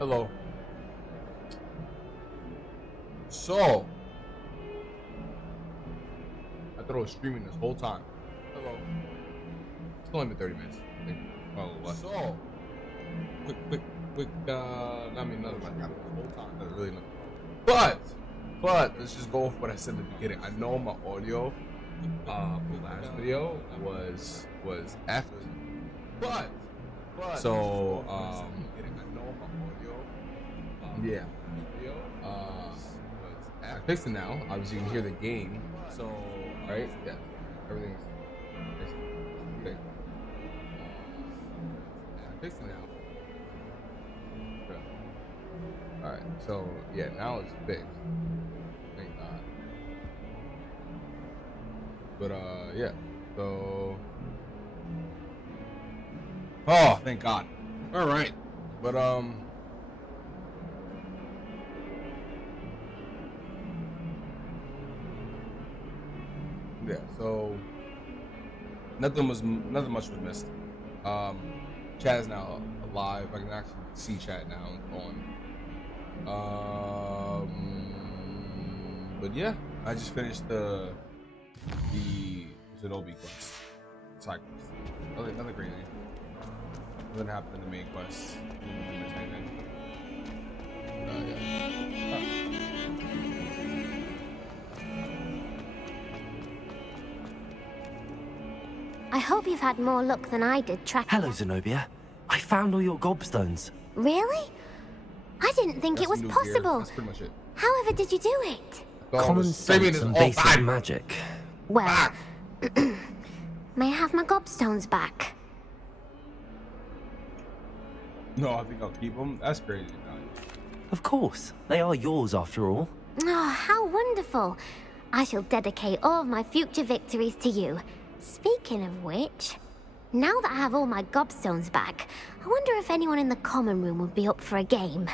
Hello. So, I thought I was streaming this whole time. Hello. It's only been 30 minutes. I think. Oh, what? So, quick, nothing about that the whole time. That's really nothing. But, let's just go off what I said in the beginning. I know my audio, for the last video was effed. But, so, yeah. I fixed it now. Obviously, you can hear the game. So, right? Yeah. Everything's fixed. I fixed it now. Okay. Alright, so, yeah, now it's fixed. Thank God. But, yeah. So... Oh, thank God. Alright. But, yeah, so nothing much was missed. Chat is now alive. I can actually see chat now on. But yeah, I just finished the Zenobia quest, side quest. Nothing crazy. Nothing happened in the main quest. Yeah. I hope you've had more luck than I did tracking. Hello, Zenobia. I found all your gobstones. Really? I didn't think it was possible. That's pretty much it. However did you do it? Common sense and basic magic. Well, may I have my gobstones back? No, I think I'll keep them. That's crazy. Of course. They are yours after all. Oh, how wonderful. I shall dedicate all of my future victories to you. Speaking of which, now that I have all my gobstones back, I wonder if anyone in the common room would be up for a game.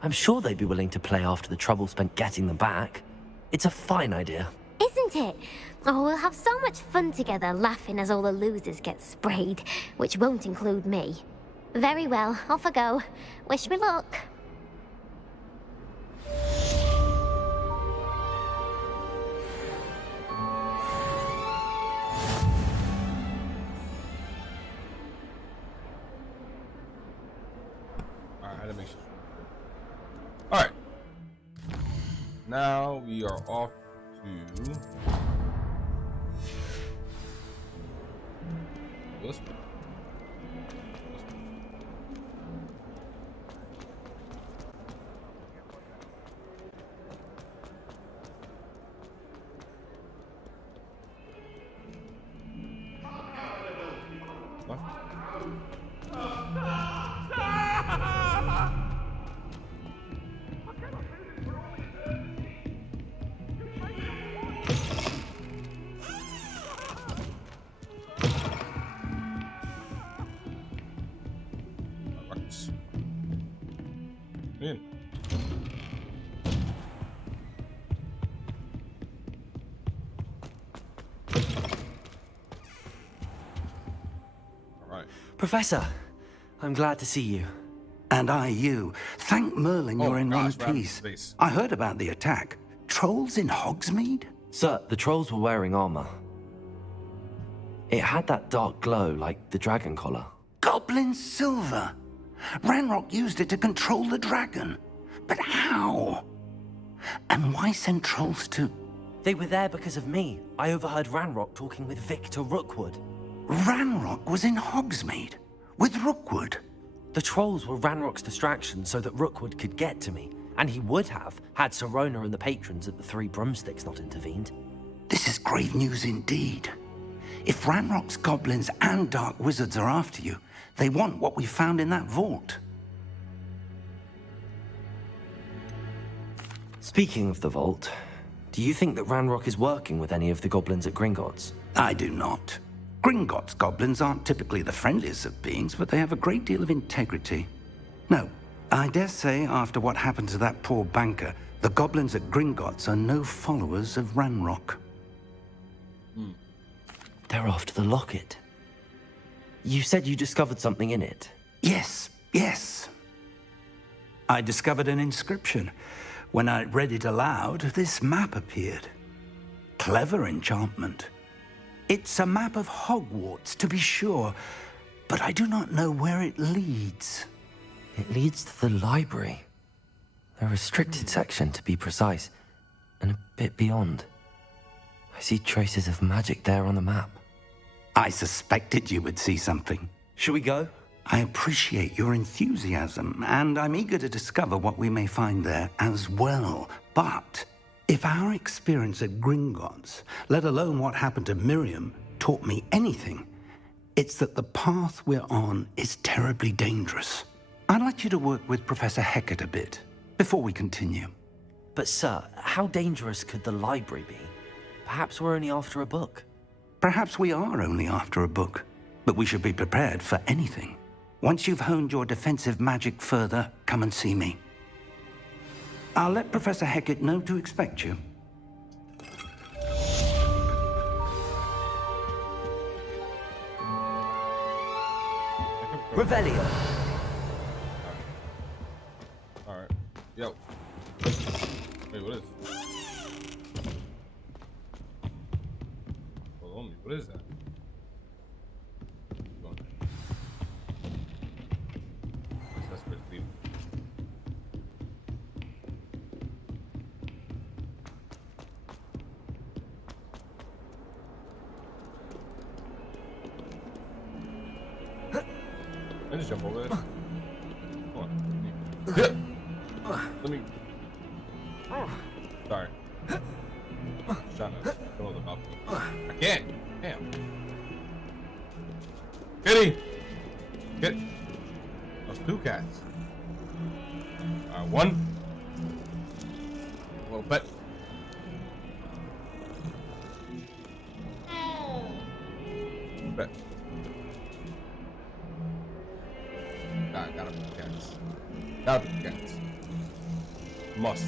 I'm sure they'd be willing to play after the trouble spent getting them back. It's a fine idea. Isn't it? Oh, we'll have so much fun together, laughing as all the losers get sprayed, which won't include me. Very well, off I go. Wish me luck. Alright, I had to make sure. Alright. Now we are off to this one. In. All right. Professor, I'm glad to see you. And I you. Thank Merlin you're in one right piece. I heard about the attack. Trolls in Hogsmeade? Sir, the trolls were wearing armor. It had that dark glow like the dragon collar. Goblin silver. Ranrock used it to control the dragon. But how? And why send trolls to... They were there because of me. I overheard Ranrock talking with Victor Rookwood. Ranrock was in Hogsmeade? With Rookwood? The trolls were Ranrock's distraction so that Rookwood could get to me. And he would have, had Sirona and the patrons at the Three Broomsticks not intervened. This is grave news indeed. If Ranrock's goblins and dark wizards are after you, they want what we found in that vault. Speaking of the vault, do you think that Ranrock is working with any of the goblins at Gringotts? I do not. Gringotts goblins aren't typically the friendliest of beings, but they have a great deal of integrity. No, I dare say after what happened to that poor banker, the goblins at Gringotts are no followers of Ranrock. They're after the locket. You said you discovered something in it. Yes, yes. I discovered an inscription. When I read it aloud, this map appeared. Clever enchantment. It's a map of Hogwarts, to be sure, but I do not know where it leads. It leads to the library. The restricted section, to be precise, and a bit beyond. I see traces of magic there on the map. I suspected you would see something. Shall we go? I appreciate your enthusiasm, and I'm eager to discover what we may find there as well. But if our experience at Gringotts, let alone what happened to Miriam, taught me anything, it's that the path we're on is terribly dangerous. I'd like you to work with Professor Hecat a bit before we continue. But sir, how dangerous could the library be? Perhaps we're only after a book. Perhaps we are only after a book, but we should be prepared for anything. Once you've honed your defensive magic further, come and see me. I'll let Professor Hecat know to expect you. Revelio. Alright. Yo. Wait, what is this? Hold on, what is that? That's pretty deep. I just jump over there. Come on. Let me. Sorry. Just trying to go on the balcony. I can't. Damn. Kitty! Get. Those two cats. Alright, one. A little pet. Bet. Gotta be cats. Gotta be cats. Must.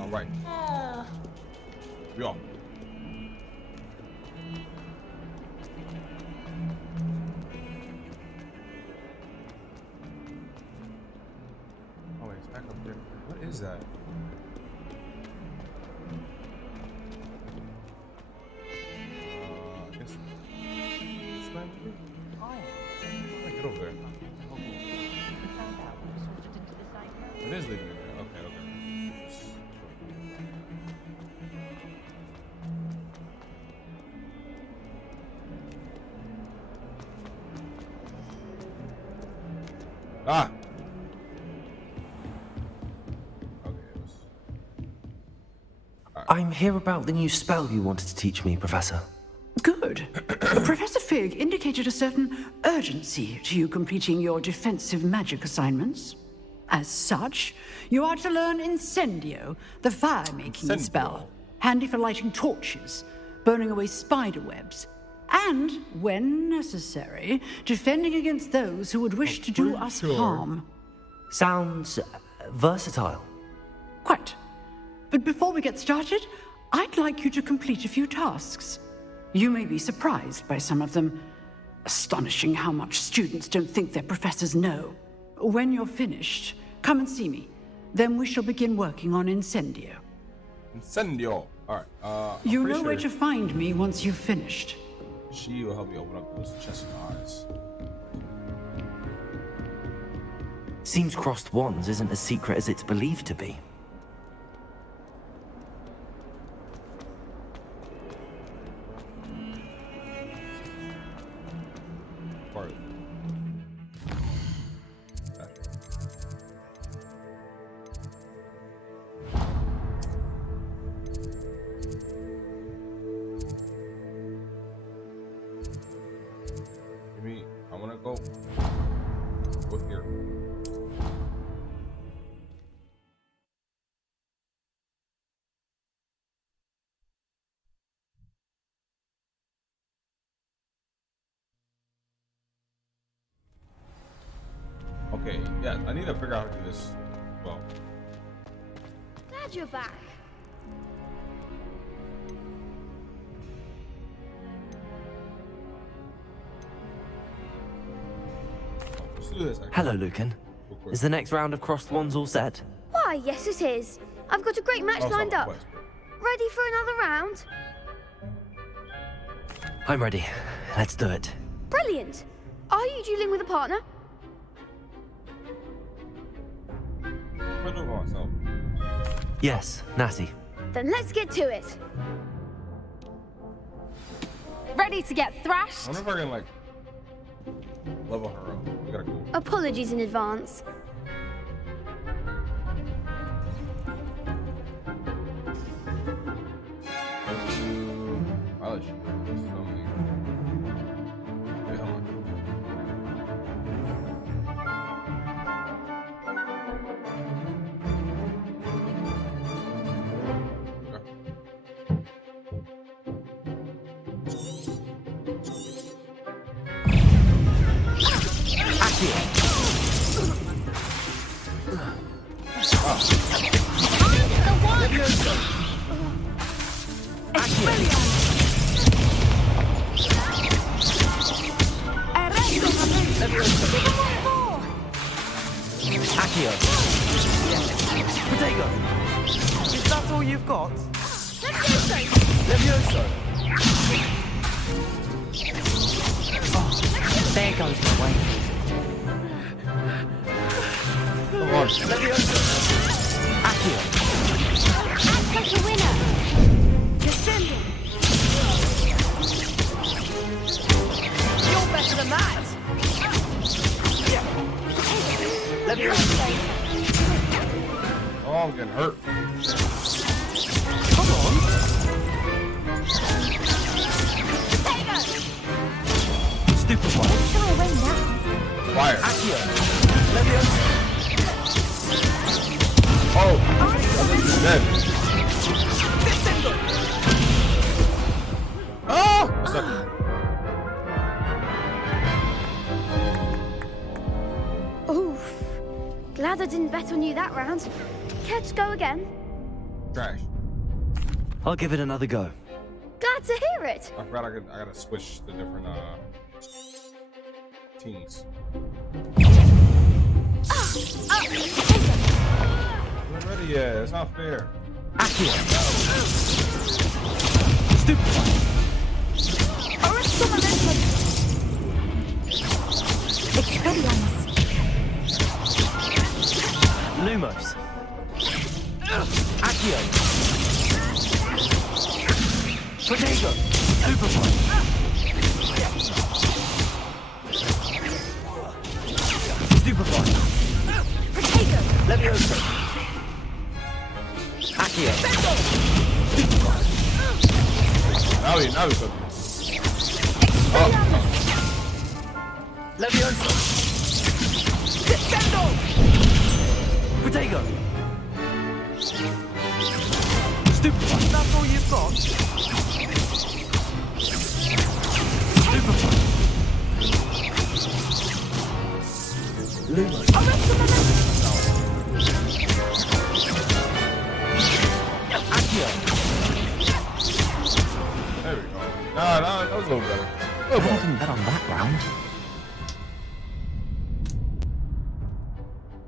Alright. We all. Oh wait, it's back up there. What is that? I guess. Get over there. It is leaving me there. Okay, okay. Ah! Okay, it was... I'm here about the new spell you wanted to teach me, Professor. Good. Professor Fig indicated a certain urgency to you completing your defensive magic assignments. As such, you are to learn Incendio, the fire-making spell, handy for lighting torches, burning away spider webs, and, when necessary, defending against those who would wish to do us harm. Sounds versatile. Quite. But before we get started, I'd like you to complete a few tasks. You may be surprised by some of them. Astonishing how much students don't think their professors know. When you're finished, come and see me. Then we shall begin working on Incendio. Incendio! Alright, You know where to find me once you've finished. She will help you open up those chest of eyes. Seems crossed wands isn't as secret as it's believed to be. I wanna go here. Okay, yeah, I need to figure out how to do this well. Glad you're back. do this. Hello, Lucan. Is the next round of crossed wands all set? Why, yes it is. I've got a great match lined up. Ready for another round? I'm ready. Let's do it. Brilliant. Are you dueling with a partner? I'm doing by myself. Yes, Natty. Then let's get to it. Ready to get I thrashed? wonder if I can like level her up. We gotta go. Apologies in advance. I'll let you. Wait, hold on. Accio. Potato. Is that all you've got? Levioso. Oh, there goes my way. Come on. Levioso. Accio. Act like a winner. Descending. You're better than that. Levioso. Oh, I'm getting hurt. Come on. Stupid one. Show away now. Fire. Accio. Levioso. Oh, I think he's dead. Oh! What's up? Oof. Glad I didn't bet on you that round. Care to go again? Trash. I'll give it another go. Glad to hear it. I forgot I gotta switch the different teams. We're not ready yet. It's not fair. Accio. Stupid one. Expelliarmus. Lumos. Accio. Potato. Superboy. Superboy. Potato. Levioso. Accio. Superboy. Now he's cooking. Expelliarmus. Levioso. Descendo. Potato. Superboy. That's all you've got? Superboy. Lumos. Accio. There we go. Nah, that was a little better. I didn't bet on that round.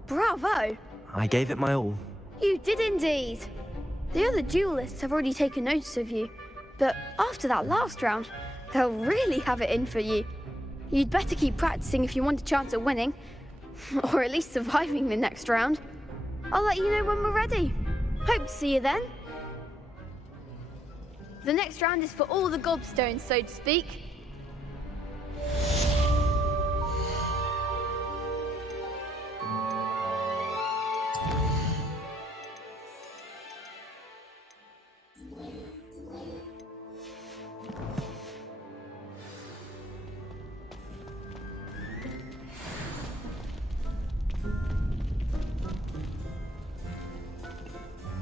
Bravo. I gave it my all. You did indeed. The other duelists have already taken notice of you, but after that last round, they'll really have it in for you. You'd better keep practicing if you want a chance at winning, or at least surviving the next round. I'll let you know when we're ready. Hope to see you then. The next round is for all the gobstones, so to speak.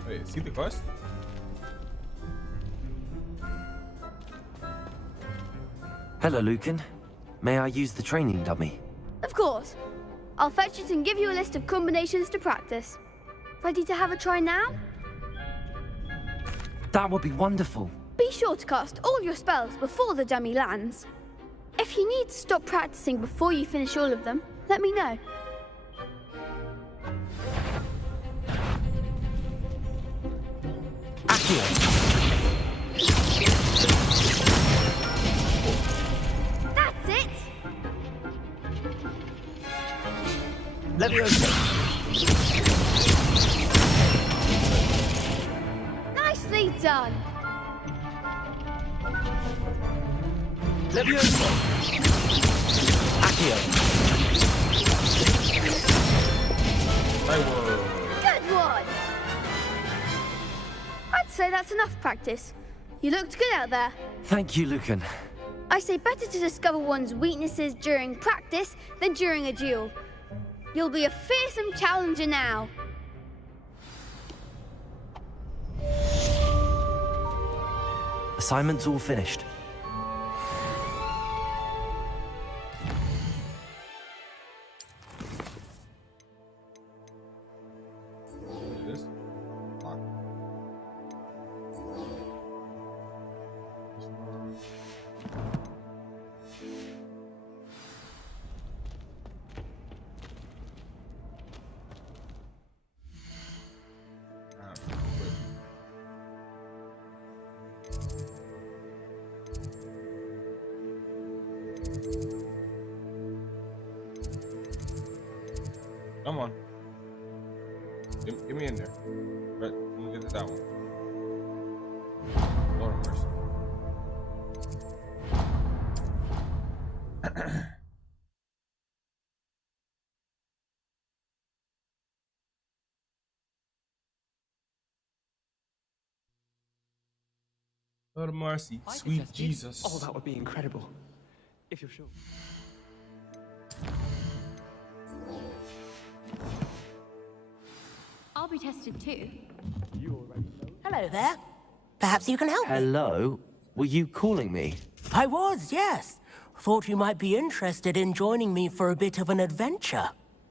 Wait, see the quest? Hello, Lucan. May I use the training dummy? Of course. I'll fetch it and give you a list of combinations to practice. Ready to have a try now? That would be wonderful. Be sure to cast all your spells before the dummy lands. If you need to stop practicing before you finish all of them, let me know. That's it! Nicely done! Good one! I'd say that's enough practice. You looked good out there. Thank you, Lucan. I say better to discover one's weaknesses during practice than during a duel. You'll be a fearsome challenger now. Assignment's all finished. This lock. This one. Wait. Come on. Get me in there. Right, let me get to that one. Lord of mercy. Lord of mercy, sweet Jesus. Oh, that would be incredible. If you're sure. I'll be tested too. Hello there. Perhaps you can help me. Hello? Were you calling me? I was, yes. Thought you might be interested in joining me for a bit of an adventure.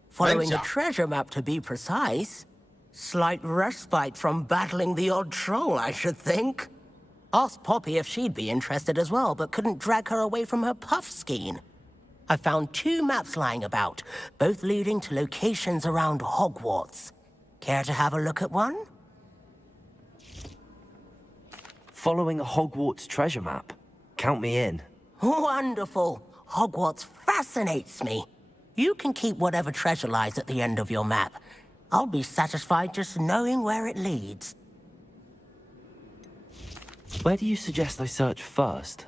Following a treasure map, to be precise. Slight respite from battling the odd troll, I should think. Asked Poppy if she'd be interested as well, but couldn't drag her away from her puff skein. I found 2 maps lying about, both leading to locations around Hogwarts. Care to have a look at one? Following a Hogwarts treasure map. Count me in. Wonderful. Hogwarts fascinates me. You can keep whatever treasure lies at the end of your map. I'll be satisfied just knowing where it leads. Where do you suggest I search first?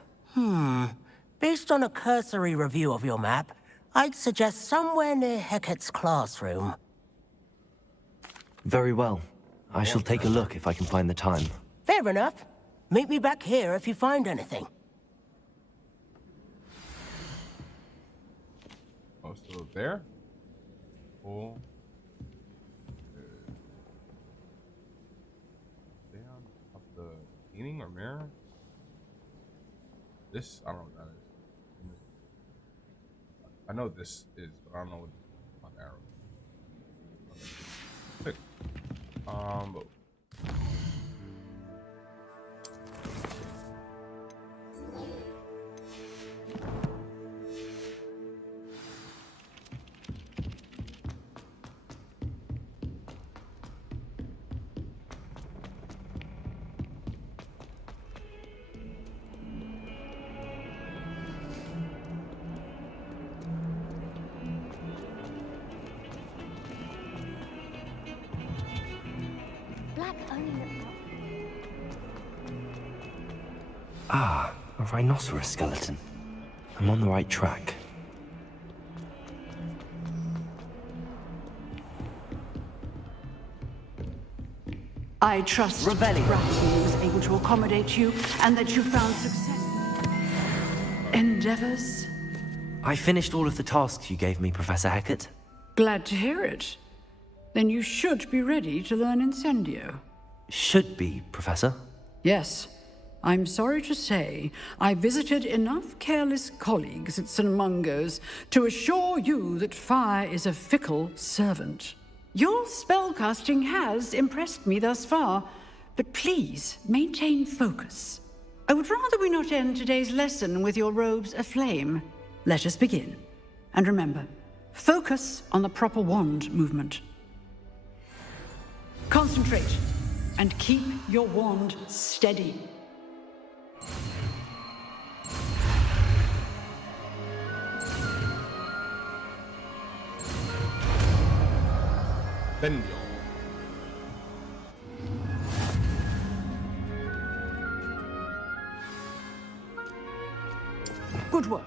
Based on a cursory review of your map, I'd suggest somewhere near Hecat's classroom. Very well. I shall take a look if I can find the time. Fair enough. Meet me back here if you find anything. Oh, still there? Oh. Down up the painting or mirror? This, I don't know what that is. I know what this is, but I don't know what on arrow. Click. Black only looks like... Ah, a rhinoceros skeleton. I'm on the right track. I trust Ravelli was able to accommodate you and that you found success. Endeavors? I finished all of the tasks you gave me, Professor Hecat. Glad to hear it. Then you should be ready to learn Incendio. Should be, Professor. Yes. I'm sorry to say, I visited enough careless colleagues at St. Mungo's to assure you that fire is a fickle servant. Your spellcasting has impressed me thus far, but please maintain focus. I would rather we not end today's lesson with your robes aflame. Let us begin. And remember, Focus on the proper wand movement. Concentrate and keep your wand steady. Bendio. Good work.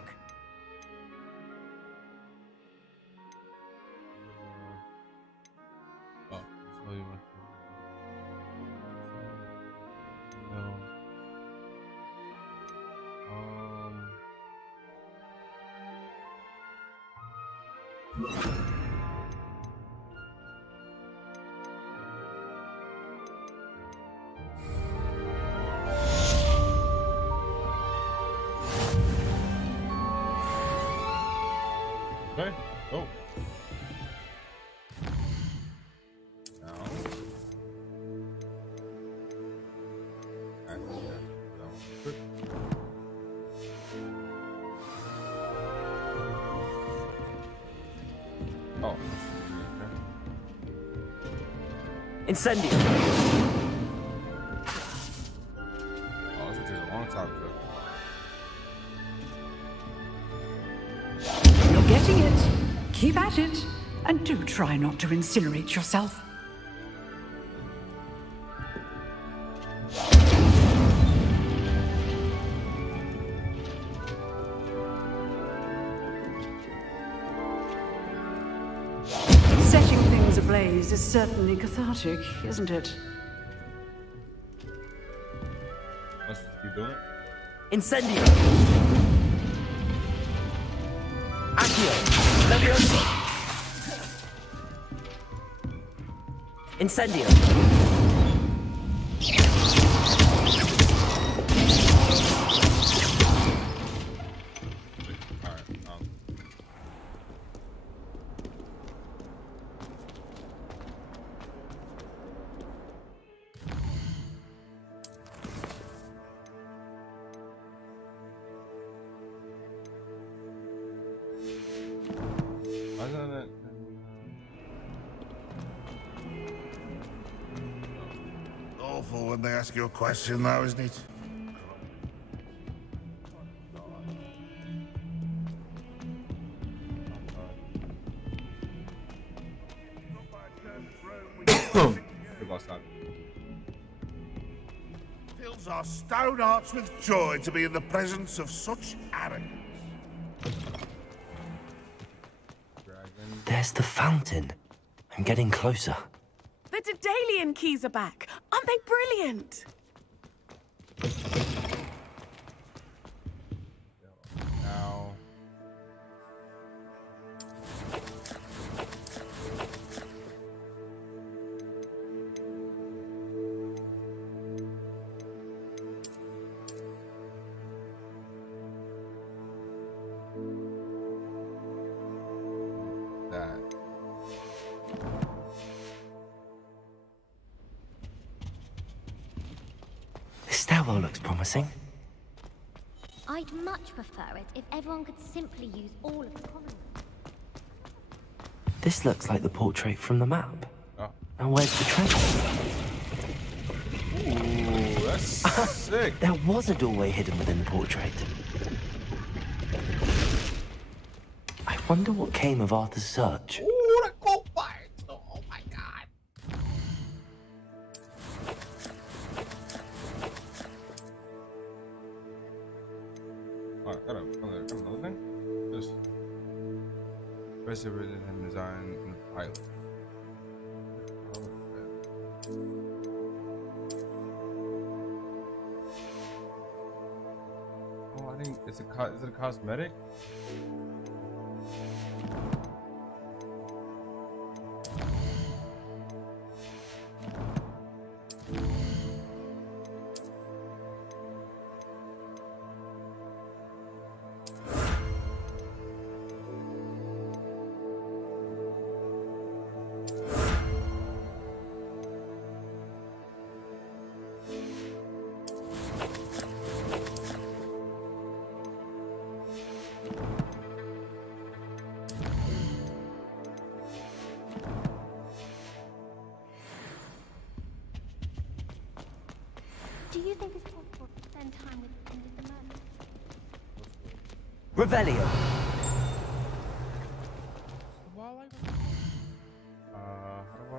Oh, so you must. No. Okay. Oh. Now. Quick. Oh. Okay. Incendio! Oh, this will take a long time. You're getting it. Keep at it. And do try not to incinerate yourself. Setting things ablaze is certainly cathartic, isn't it? Let's just keep doing it. Incendio! Accio! Leviosa! Incendio! Alright. Why isn't it? Awful when they ask you a question, though, isn't it? We lost that. Fills our stone hearts with joy to be in the presence of such arrogance. Dragon. There's the fountain. I'm getting closer. The Daedalian keys are back. Aren't they brilliant? Now. That. This stairwell looks promising. I'd much prefer it if everyone could simply use all of the common room. This looks like the portrait from the map. Oh. Now where's the treasure? Ooh, that's sick. There was a doorway hidden within the portrait. I wonder what came of Arthur's search. Ooh, the cool fight. Oh my god. Alright, got another thing. Just impressive and design in the pilot. Oh, I think is it a cosmetic? Do you think it's possible to spend time with the murder? Revelio. How do I...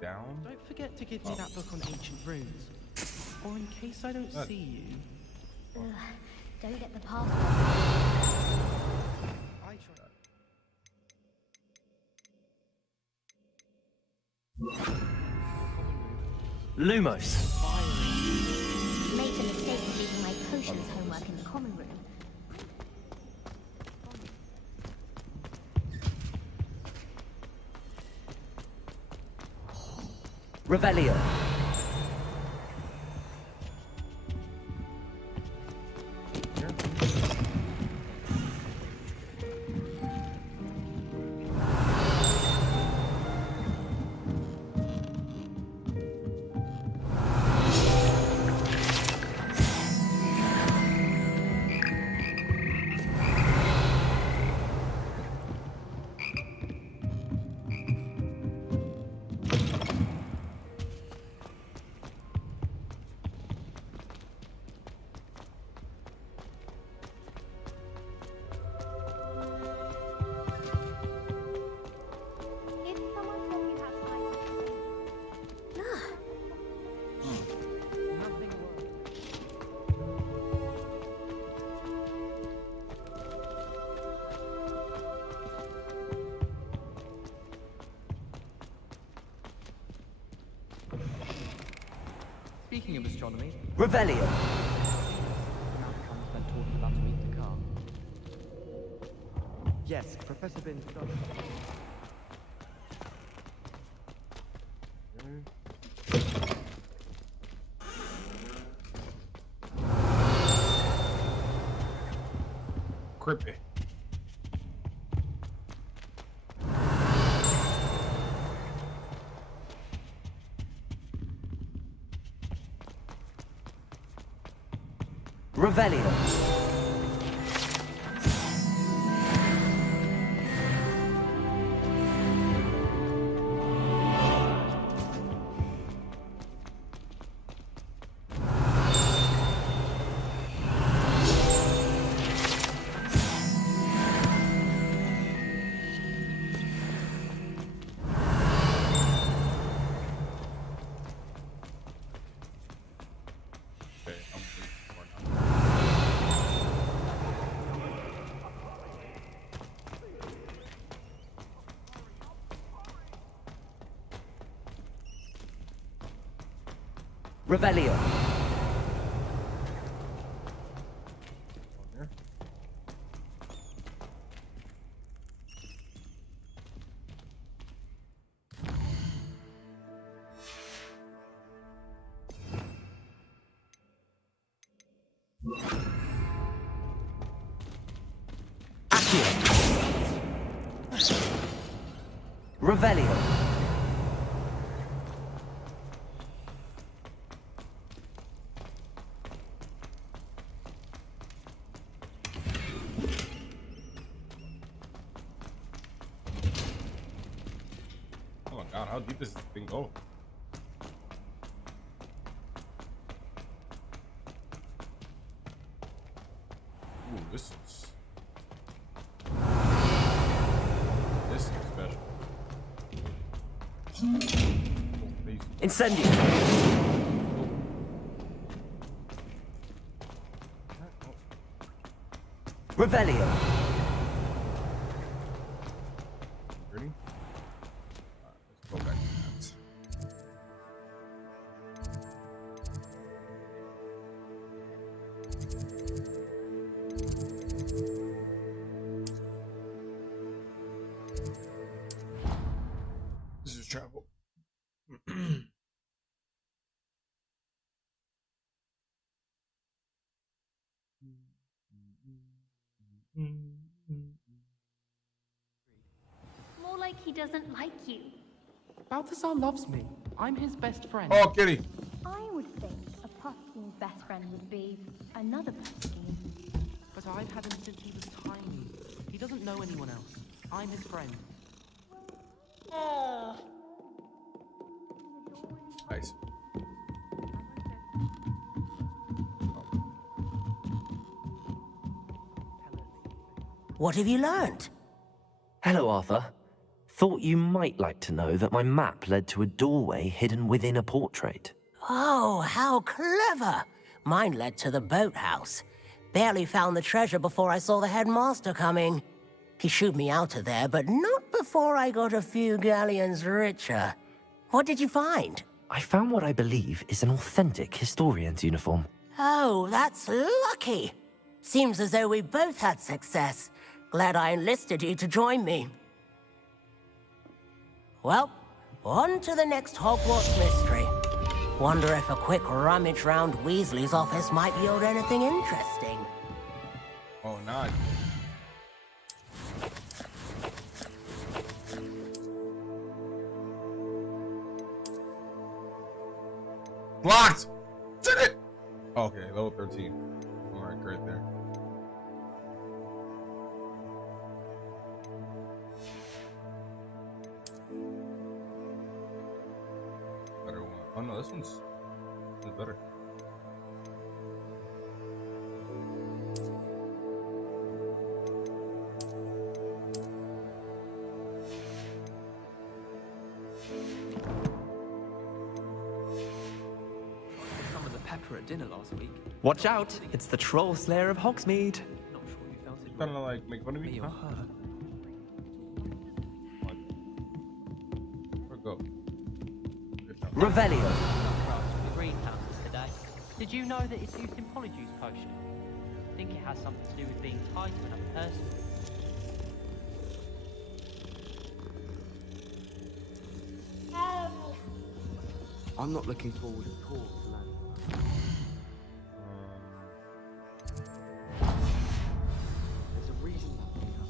Down? Don't forget to give me that book on ancient runes. Or in case I don't see you. Ugh, don't get the password. I try. Lumos. Made the mistake of leaving my potions homework in the common room. Revelio. If someone told you how to find Nothing works. Speaking of astronomy, Revelio. now comes when talking about a week to come. Yes, Professor Bin's done. Creepy. Revelio. Okay, I'm waiting for now. Revelio. Here. Accio. Revelio. Oh my god, how deep does this thing go? Ooh, this is special. Oh, amazing. Incendio. Revelio. Ready? Alright, let's go back to that. This is travel. more like he doesn't like you. Balthazar loves me. I'm his best friend. Oh, kitty. I would think a Puffkin's best friend would be another Puffkin. But I've had him since he was tiny. He doesn't know anyone else. I'm his friend. Nice. What have you learned? Hello, Arthur. Thought you might like to know that my map led to a doorway hidden within a portrait. Oh, how clever! Mine led to the boathouse. Barely found the treasure before I saw the headmaster coming. He shooed me out of there, but not before I got a few galleons richer. What did you find? I found what I believe is an authentic historian's uniform. Oh, that's lucky. Seems as though we both had success. Glad I enlisted you to join me. Well, on to the next Hogwarts mystery. Wonder if a quick rummage round Weasley's office might yield anything interesting. Oh, nice. Locked! Did it! Okay, level 13. Alright, great there. Better one. Oh no, this one's better. Pepper at dinner last week. Watch out! It's the troll slayer of Hogsmeade. Not sure who felt it. Trying to like make fun of me, Me or huh? her. Where'd it go? Revelio. The greenhouses today. Did you know that it's used in Polyjuice potion? I think it has something to do with being tied to another person. I'm not looking forward at all to land. There's a reason that thing has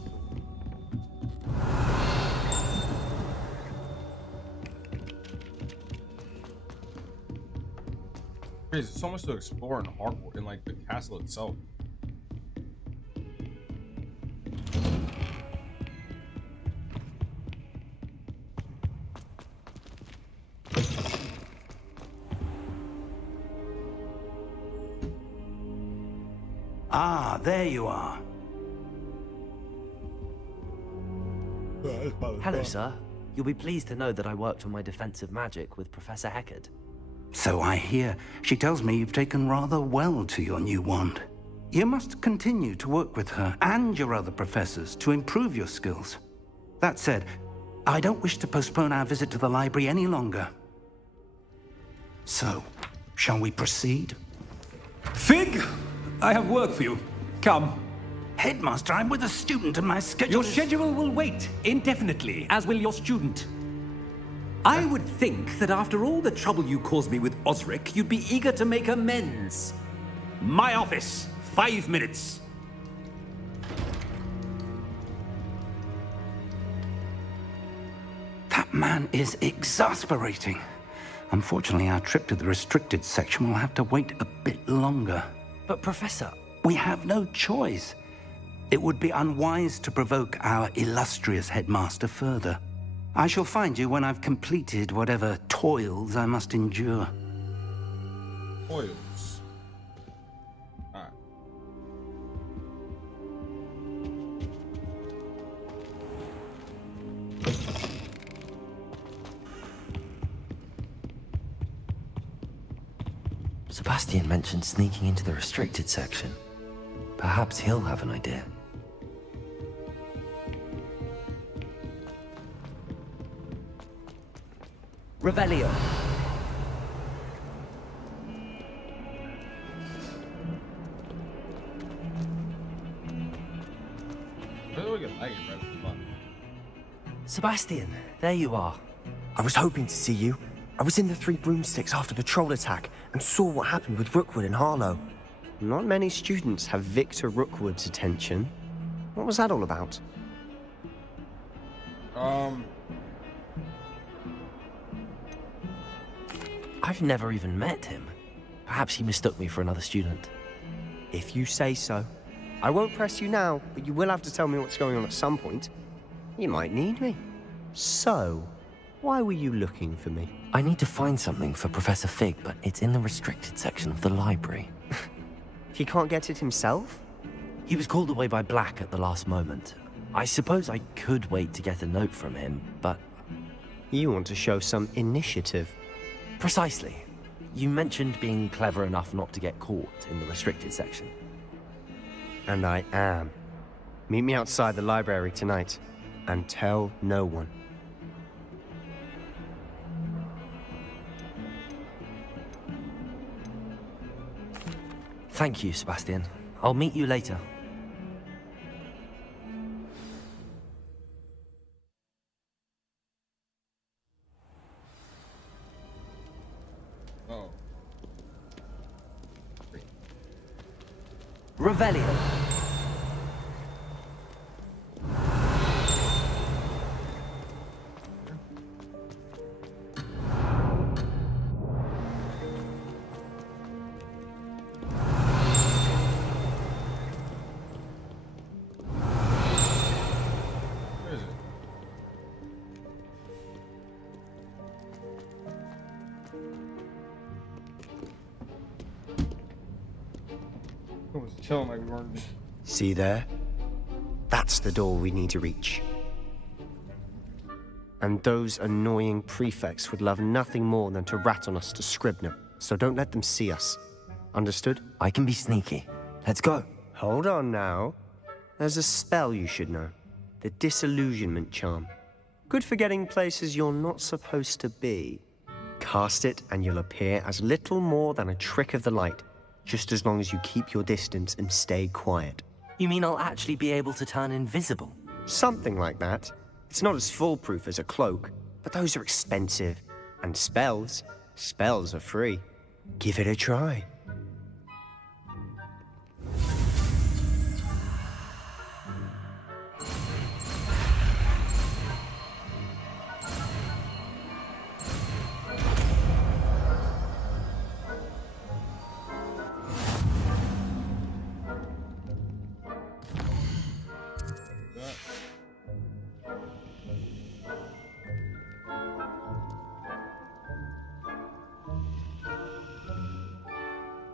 There's so much to explore in Hogwarts, in like the castle itself. Ah, there you are. Hello, sir. You'll be pleased to know that I worked on my defensive magic with Professor Heckard. So I hear. She tells me you've taken rather well to your new wand. You must continue to work with her and your other professors to improve your skills. That said, I don't wish to postpone our visit to the library any longer. So, shall we proceed? Fig! I have work for you. Come. Headmaster, I'm with a student and my schedule Your schedule will wait indefinitely, as will your student. I would think that after all the trouble you caused me with Osric, you'd be eager to make amends. My office, 5 minutes. That man is exasperating. Unfortunately, our trip to the restricted section will have to wait a bit longer. But Professor... We have no choice. It would be unwise to provoke our illustrious headmaster further. I shall find you when I've completed whatever toils I must endure. Toils. Alright. Sebastian mentioned sneaking into the restricted section. Perhaps he'll have an idea. Revelio. Sebastian, there you are. I was hoping to see you. I was in the Three Broomsticks after the troll attack and saw what happened with Rookwood and Harlow. Not many students have Victor Rookwood's attention. What was that all about? I've never even met him. Perhaps he mistook me for another student. If you say so. I won't press you now, but you will have to tell me what's going on at some point. You might need me. So, why were you looking for me? I need to find something for Professor Fig, but it's in the restricted section of the library. He can't get it himself? He was called away by Black at the last moment. I suppose I could wait to get a note from him, but... You want to show some initiative. Precisely. You mentioned being clever enough not to get caught in the restricted section. And I am. Meet me outside the library tonight, and tell no one. Thank you, Sebastian. I'll meet you later. Oh. Revelio. Where is it? I was chilling like we weren't. See there? That's the door we need to reach. And those annoying prefects would love nothing more than to rat on us to Scribner, so don't let them see us. Understood? I can be sneaky. Let's go. Hold on now. There's a spell you should know. The Disillusionment Charm. Good for getting places you're not supposed to be. Cast it and you'll appear as little more than a trick of the light, just as long as you keep your distance and stay quiet. You mean I'll actually be able to turn invisible? Something like that. It's not as foolproof as a cloak, but those are expensive. And spells are free. Give it a try.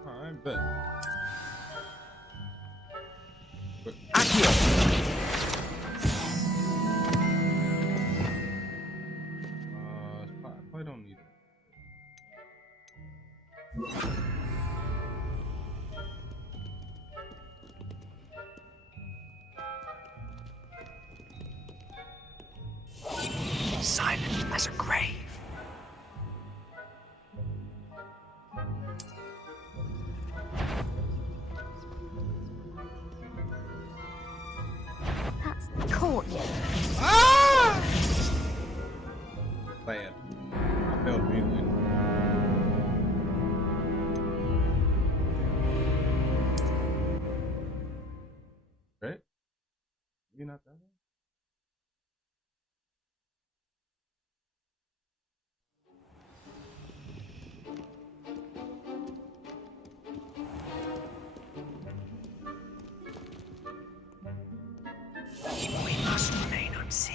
Alright, bet. I don't need it. Silent as a grave. That's courtyard. Ah! Bad. I felt really. Right? You not that one? We must remain unseen.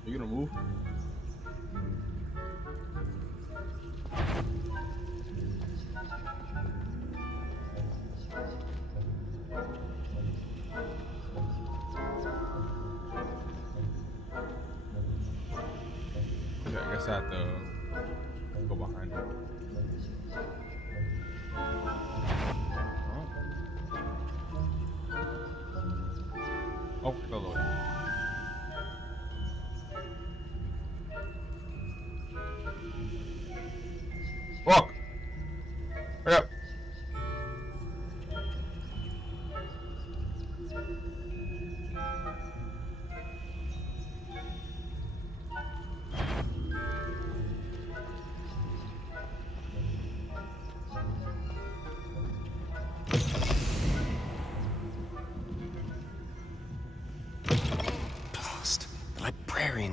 Are you gonna move? Okay, I guess I have to go behind her. Oh, hello. Walk! Hurry up!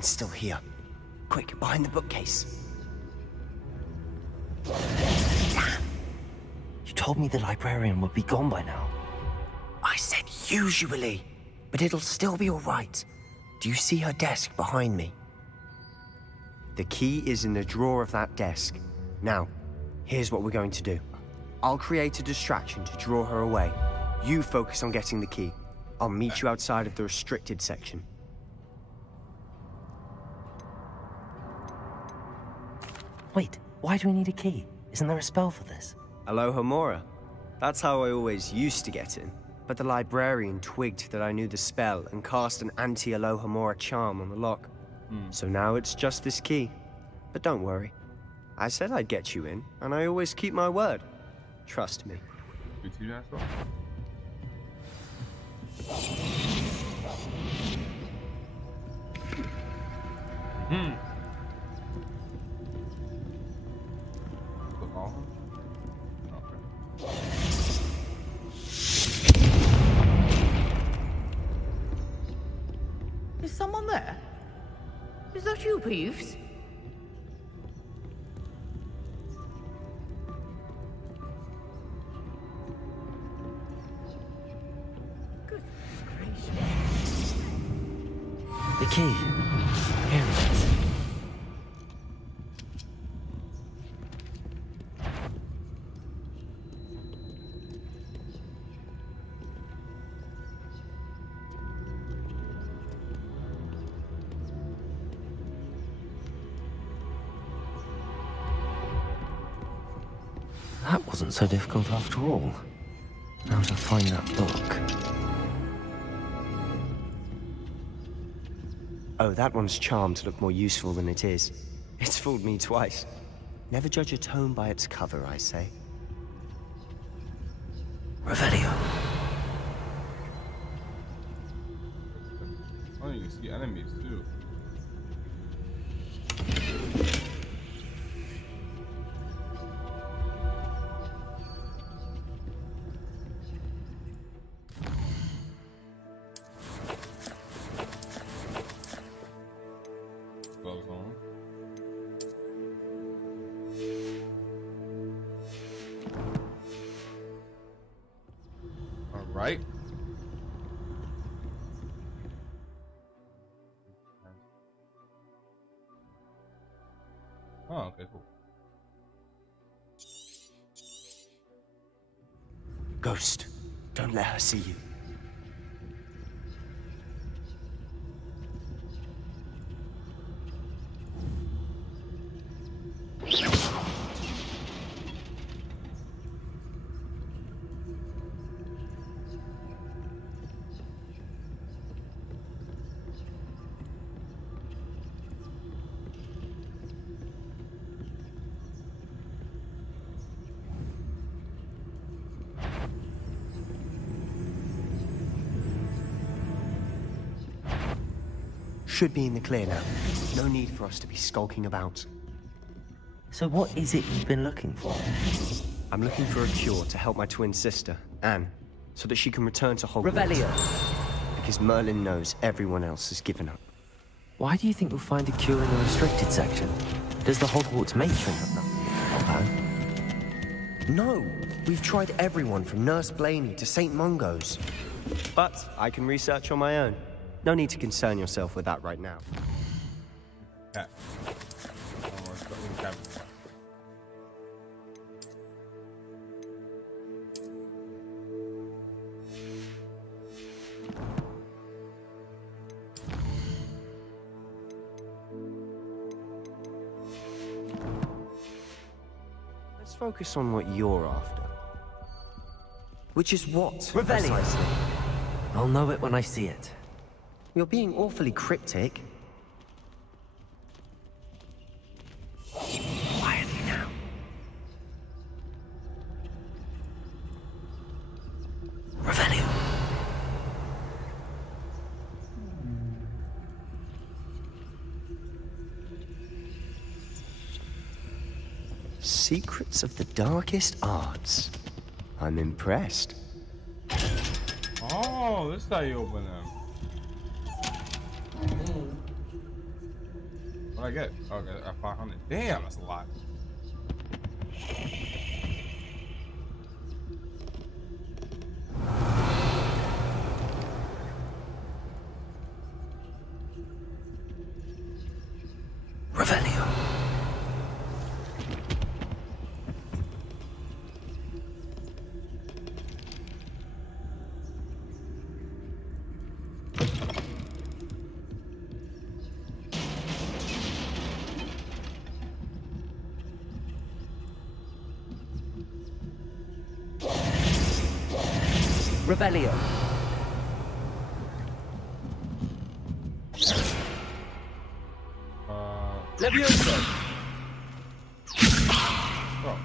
It's still here. Quick, behind the bookcase. Damn. You told me the librarian would be gone by now. I said usually, but it'll still be all right. Do you see her desk behind me? The key is in the drawer of that desk. Now, here's what we're going to do. I'll create a distraction to draw her away. You focus on getting the key. I'll meet you outside of the restricted section. Wait, why do we need a key? Isn't there a spell for this? Alohomora. That's how I always used to get in. But the librarian twigged that I knew the spell and cast an anti-Alohomora charm on the lock. So now it's just this key. But don't worry. I said I'd get you in, and I always keep my word. Trust me. Is someone there? Is that you, Peeves? Good gracious. The key. Here it is. That wasn't so difficult after all. Now to find that book. Oh, that one's charmed to look more useful than it is. It's fooled me twice. Never judge a tome by its cover, I say. Revelio. Oh, you can see enemies too. Gloves on. All right. Oh, okay, cool. Ghost, don't let her see you. Should be in the clear now. No need for us to be skulking about. So what is it you've been looking for? I'm looking for a cure to help my twin sister, Anne, so that she can return to Hogwarts. Revelio. Because Merlin knows everyone else has given up. Why do you think you'll find a cure in the restricted section? Does the Hogwarts matron have nothing? No! We've tried everyone from Nurse Blaney to St. Mungo's. But I can research on my own. No need to concern yourself with that right now. Cat. Oh, it's got a cat. Let's focus on what you're after. Which is what? Revelio. Precisely. I'll know it when I see it. You're being awfully cryptic. Quietly now. Revelio. Secrets of the darkest arts. I'm impressed. Oh, this is how you open them. What I get? Oh, I got 500. Damn, that's a lot. Revelio. Revelio. Levioso. Oh.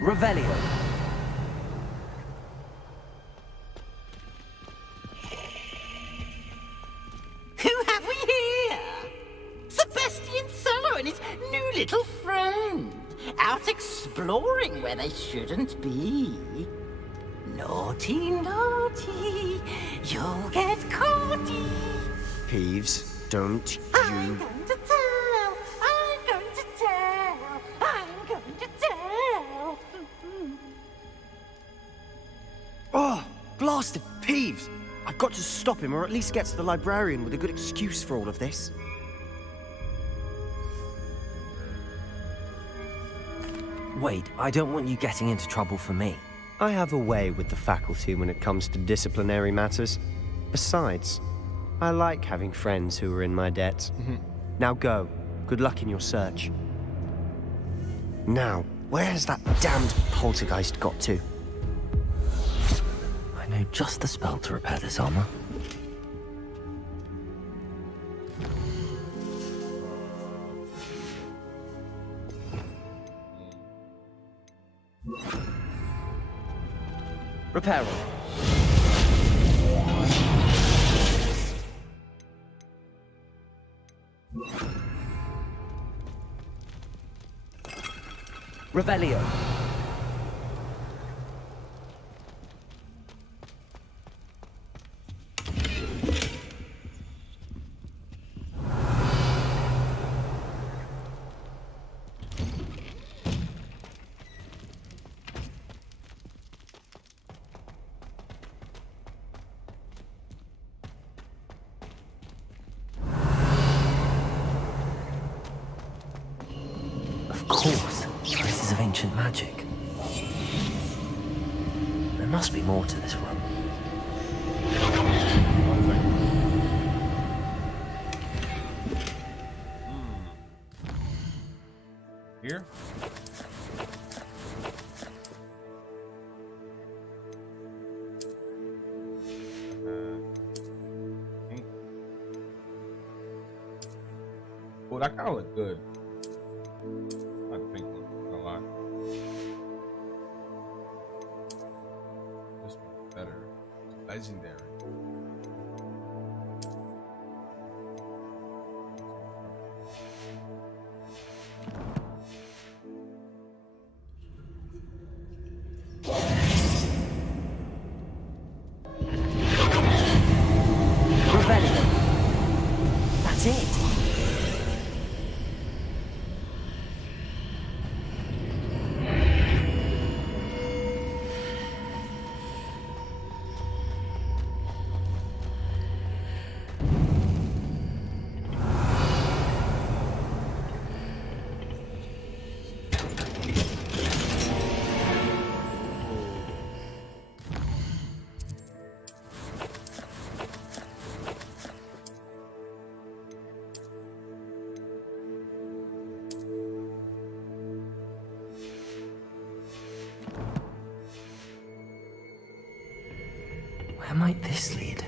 Revelio. Who have we here? Sebastian Solo and his new little friend. Out exploring where they shouldn't be. Naughty, naughty. You'll get caughty. Peeves, don't I'm you... going to tell. I'm going to tell. I'm going to tell. Oh, blasted Peeves! I've got to stop him, or at least get to the librarian with a good excuse for all of this. Wait, I don't want you getting into trouble for me. I have a way with the faculty when it comes to disciplinary matters. Besides, I like having friends who are in my debt. Now go. Good luck in your search. Now, where's that damned poltergeist got to? I know just the spell to repair this armor. Reparo. Revelio. Of course, traces of ancient magic. There must be more to this room. Here? Well, that kind of looked good. I think a lot. This one's better. Legendary. Revelio. That's it. Where might this lead?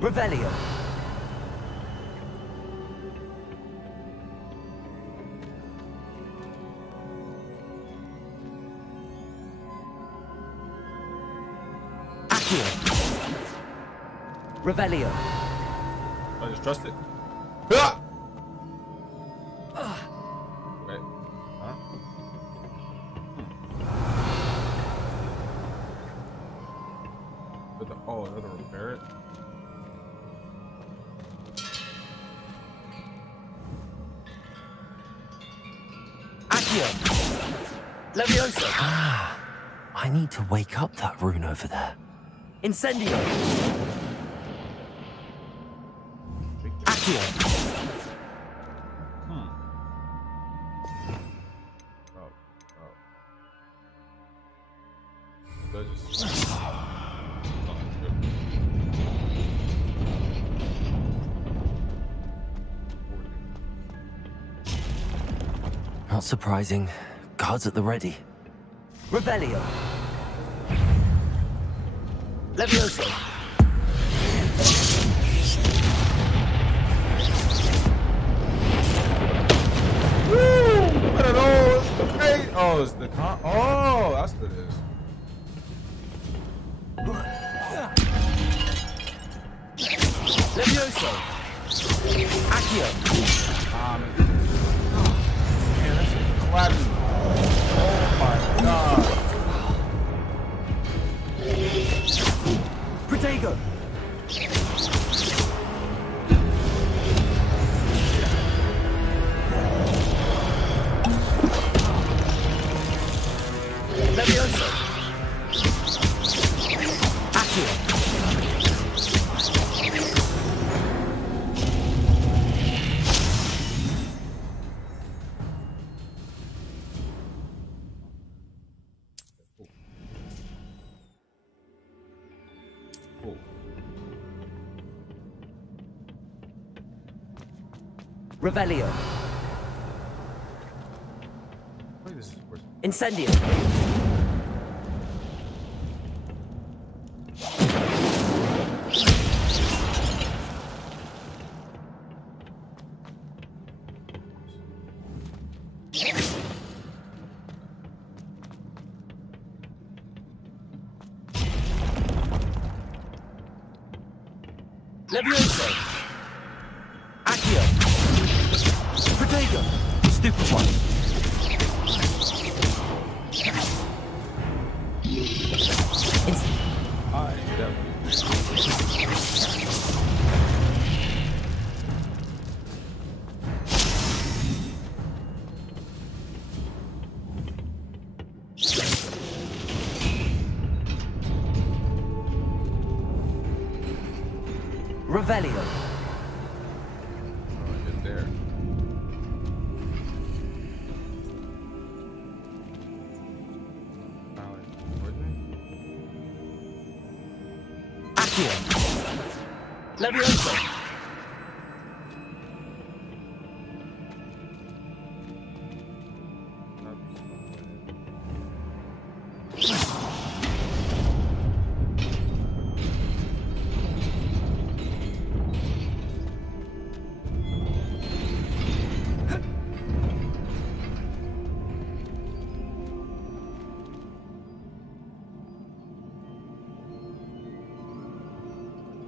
Revelio. Accio. Revelio. I just trust it. Ah! Wait. Huh? Oh, another repair it? Accio! Levioso! Ah, I need to wake up that rune over there. Incendio! Accio! Not surprising. Guards at the ready. Revelio! Levioso! Woo! Look at those! Hey! Oh, it's the con. Oh, that's what it is. Levioso! Accio! Man, that shit clapping. Oh my god. Protego! Levioso! Accio! Revelio. Incendio. Levioso. Accio. Protego. Stupid one. Revelio. Get there. Accio. Levioso.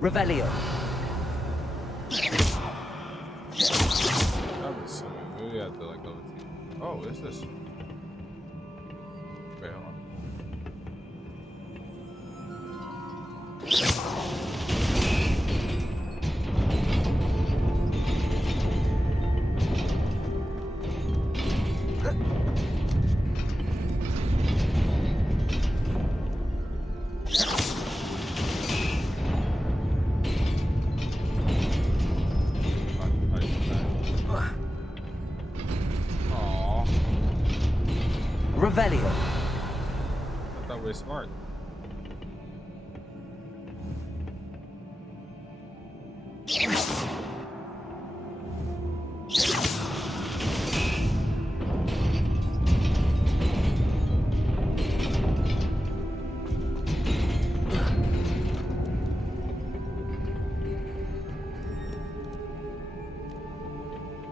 Revelio. That was so good. We had to like level 2. Oh, what is this? Wait, hold on. Revelio. I thought we were smart.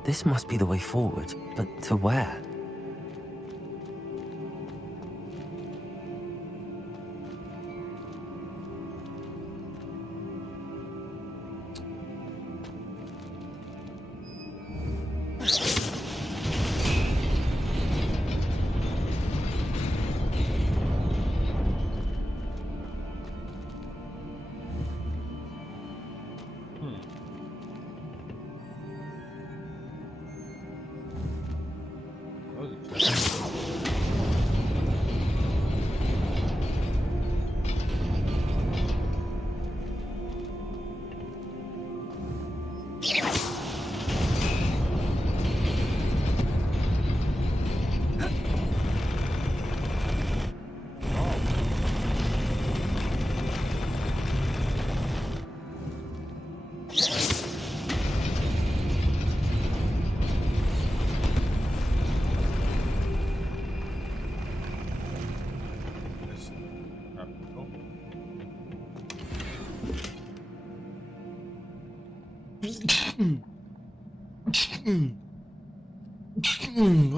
This must be the way forward, but to where?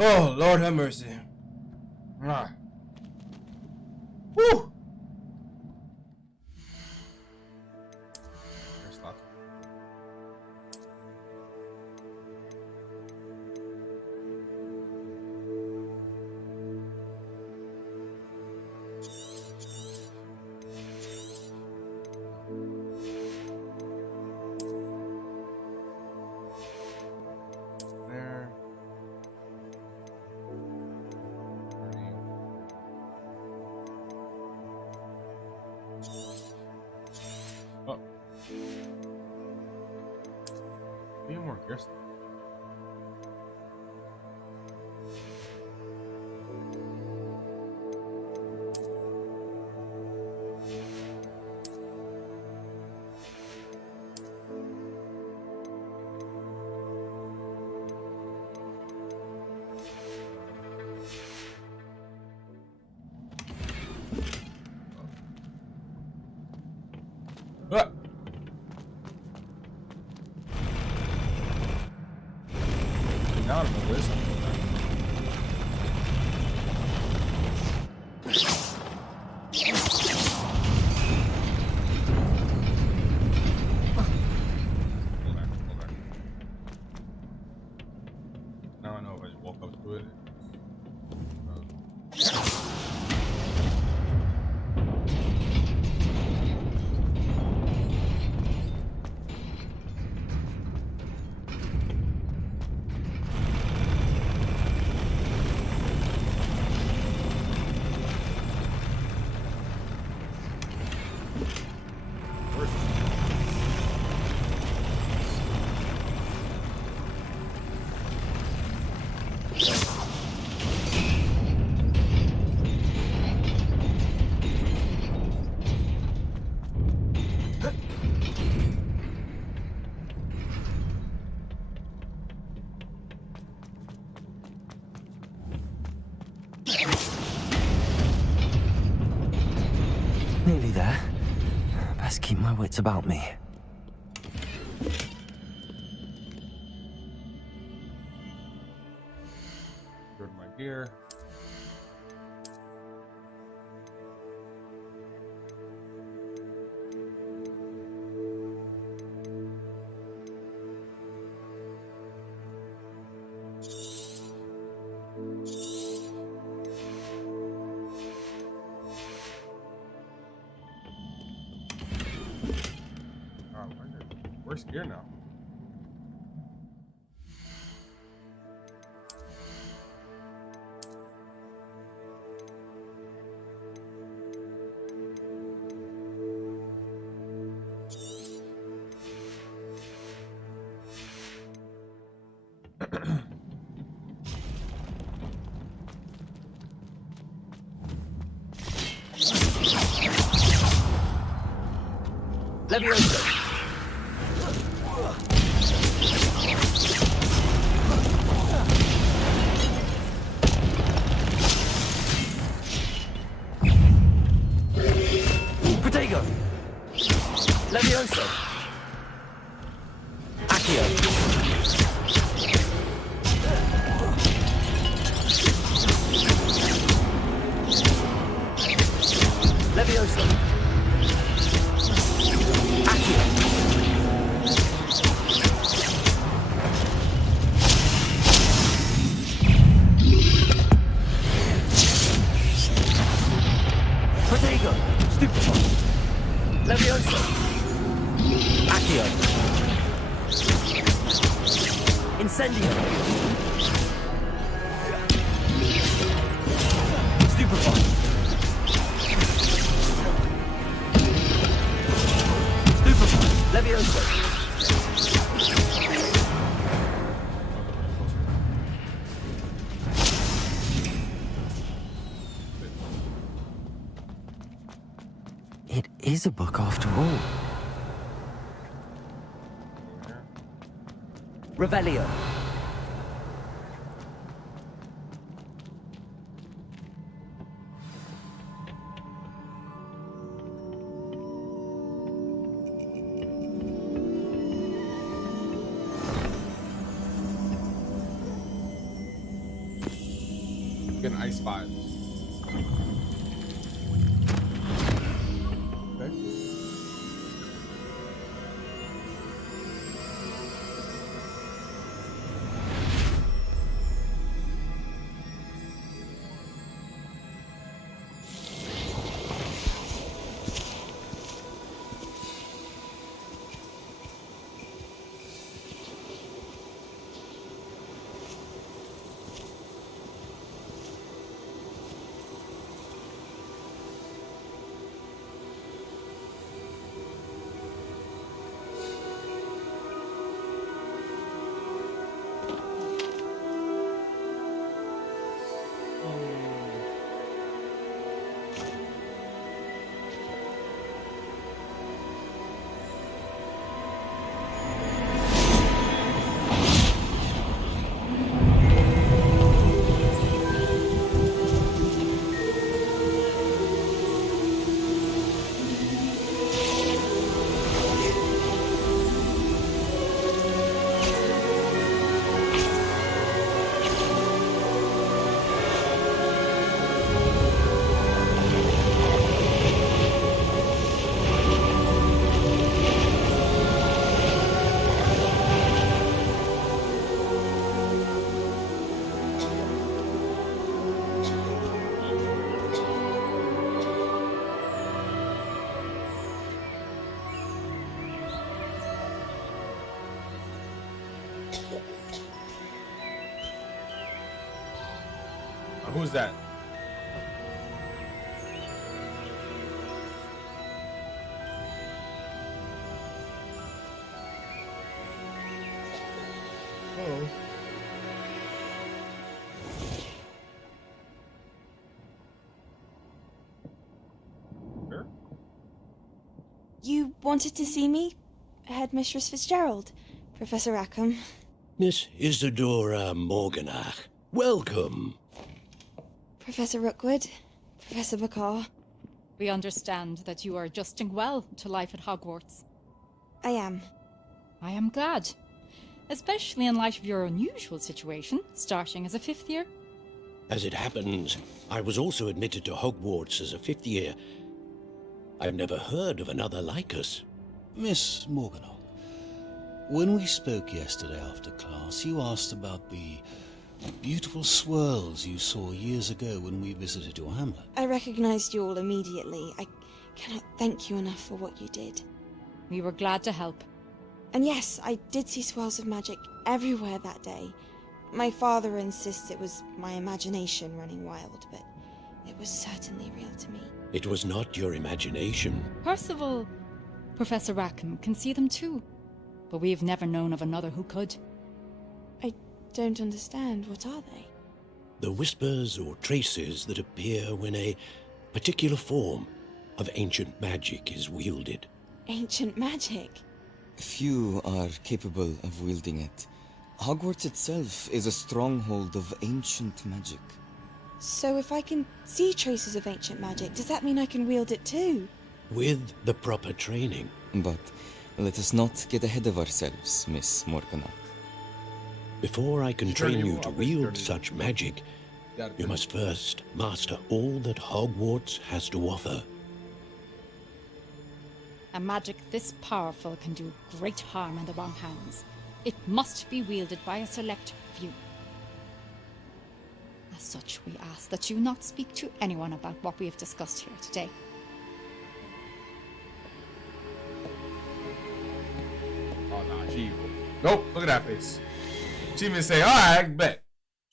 Oh, Lord have mercy. Ah. Woo! There. Oh. Be more careful. Ah. Now I don't know this. Now I know if I just walk up to it. Nearly there. Best keep my wits about me. Go to my gear. Where's gear now? Levioso. Protego. Levioso. Accio. Levioso. Accio. Protego. Stupefy. Levioso. Accio. Incendio. Stupefy. Stupefy. Levioso. It is a book after all. Revelio. Getting ice vibes. Okay. Who's that? Oh. Sure. You wanted to see me? Headmistress Fitzgerald, Professor Rackham. Miss Isadora Morganach, welcome. Professor Rookwood, Professor Bakar. We understand that you are adjusting well to life at Hogwarts. I am. I am glad. Especially in light of your unusual situation, starting as a 5th year. As it happens, I was also admitted to Hogwarts as a 5th year. I've never heard of another like us. Miss Morganach, when we spoke yesterday after class, you asked about the beautiful swirls you saw years ago when we visited your hamlet. I recognized you all immediately. I cannot thank you enough for what you did. We were glad to help. And yes, I did see swirls of magic everywhere that day. My father insists it was my imagination running wild, but it was certainly real to me. It was not your imagination. Percival, Professor Rackham can see them too, but we have never known of another who could. I don't understand. What are they? The whispers or traces that appear when a particular form of ancient magic is wielded. Ancient magic? Few are capable of wielding it. Hogwarts itself is a stronghold of ancient magic. So if I can see traces of ancient magic, does that mean I can wield it too? With the proper training. But let us not get ahead of ourselves, Miss Morganach. Before I can train you to wield such magic, you must first master all that Hogwarts has to offer. A magic this powerful can do great harm in the wrong hands. It must be wielded by a select few. As such, we ask that you not speak to anyone about what we have discussed here today. Oh, nah, she evil. Nope, look at that face. She even say, alright, bet.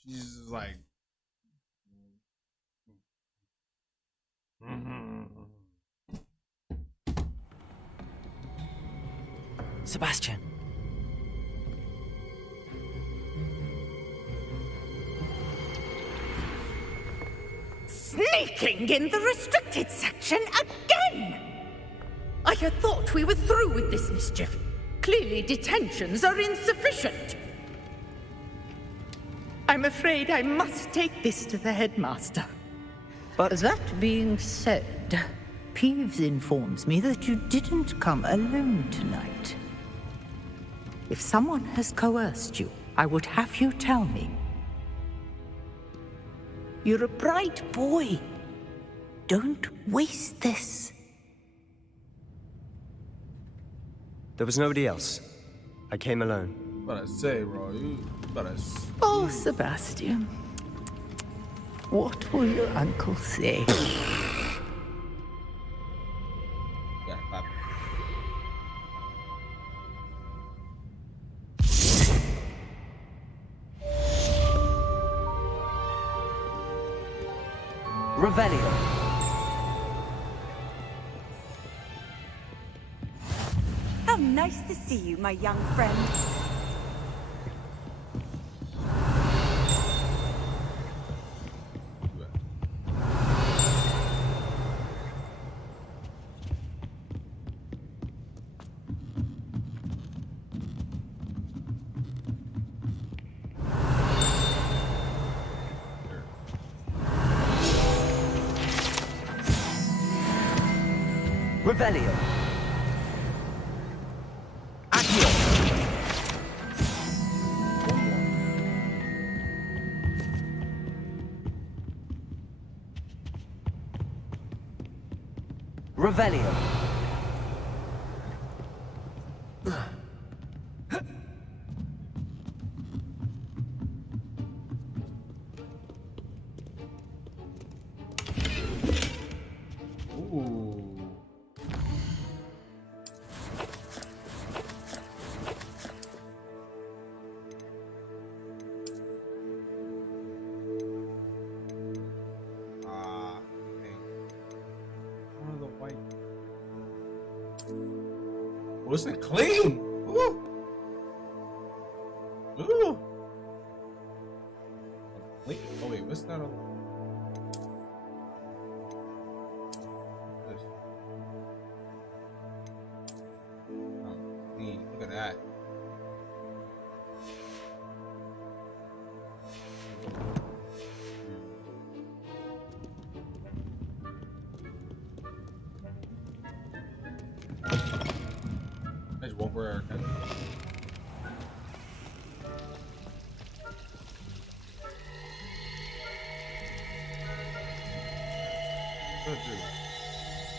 She's just like... Sebastian. Sneaking in the restricted section again! I had thought we were through with this mischief. Clearly detentions are insufficient. I'm afraid I must take this to the headmaster. But that being said, Peeves informs me that you didn't come alone tonight. If someone has coerced you, I would have you tell me. You're a bright boy. Don't waste this. There was nobody else. I came alone. But I say, bro, Oh, Sebastian. What will your uncle say? Yeah, clap. Revelio. How nice to see you, my young friend. Revelio. Accio. Revelio. Ooh. Oh, this is clean. Ooh. Ooh. Clean. Oh wait, what's that on? This. Oh, clean. Look at that. There's one where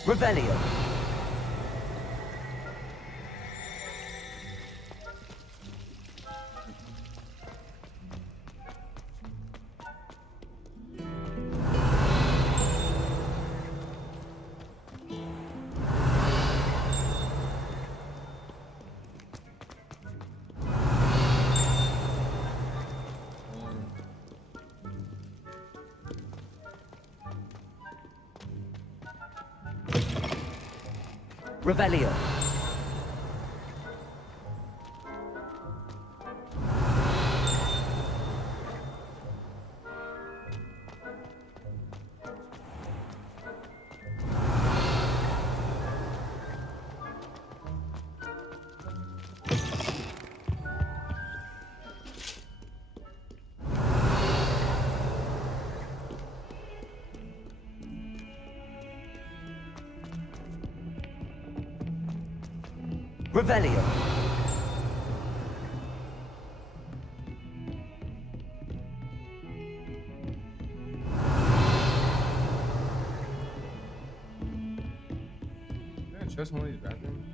Revelio. Revelio. Revelio. Can I trust one of these bathrooms?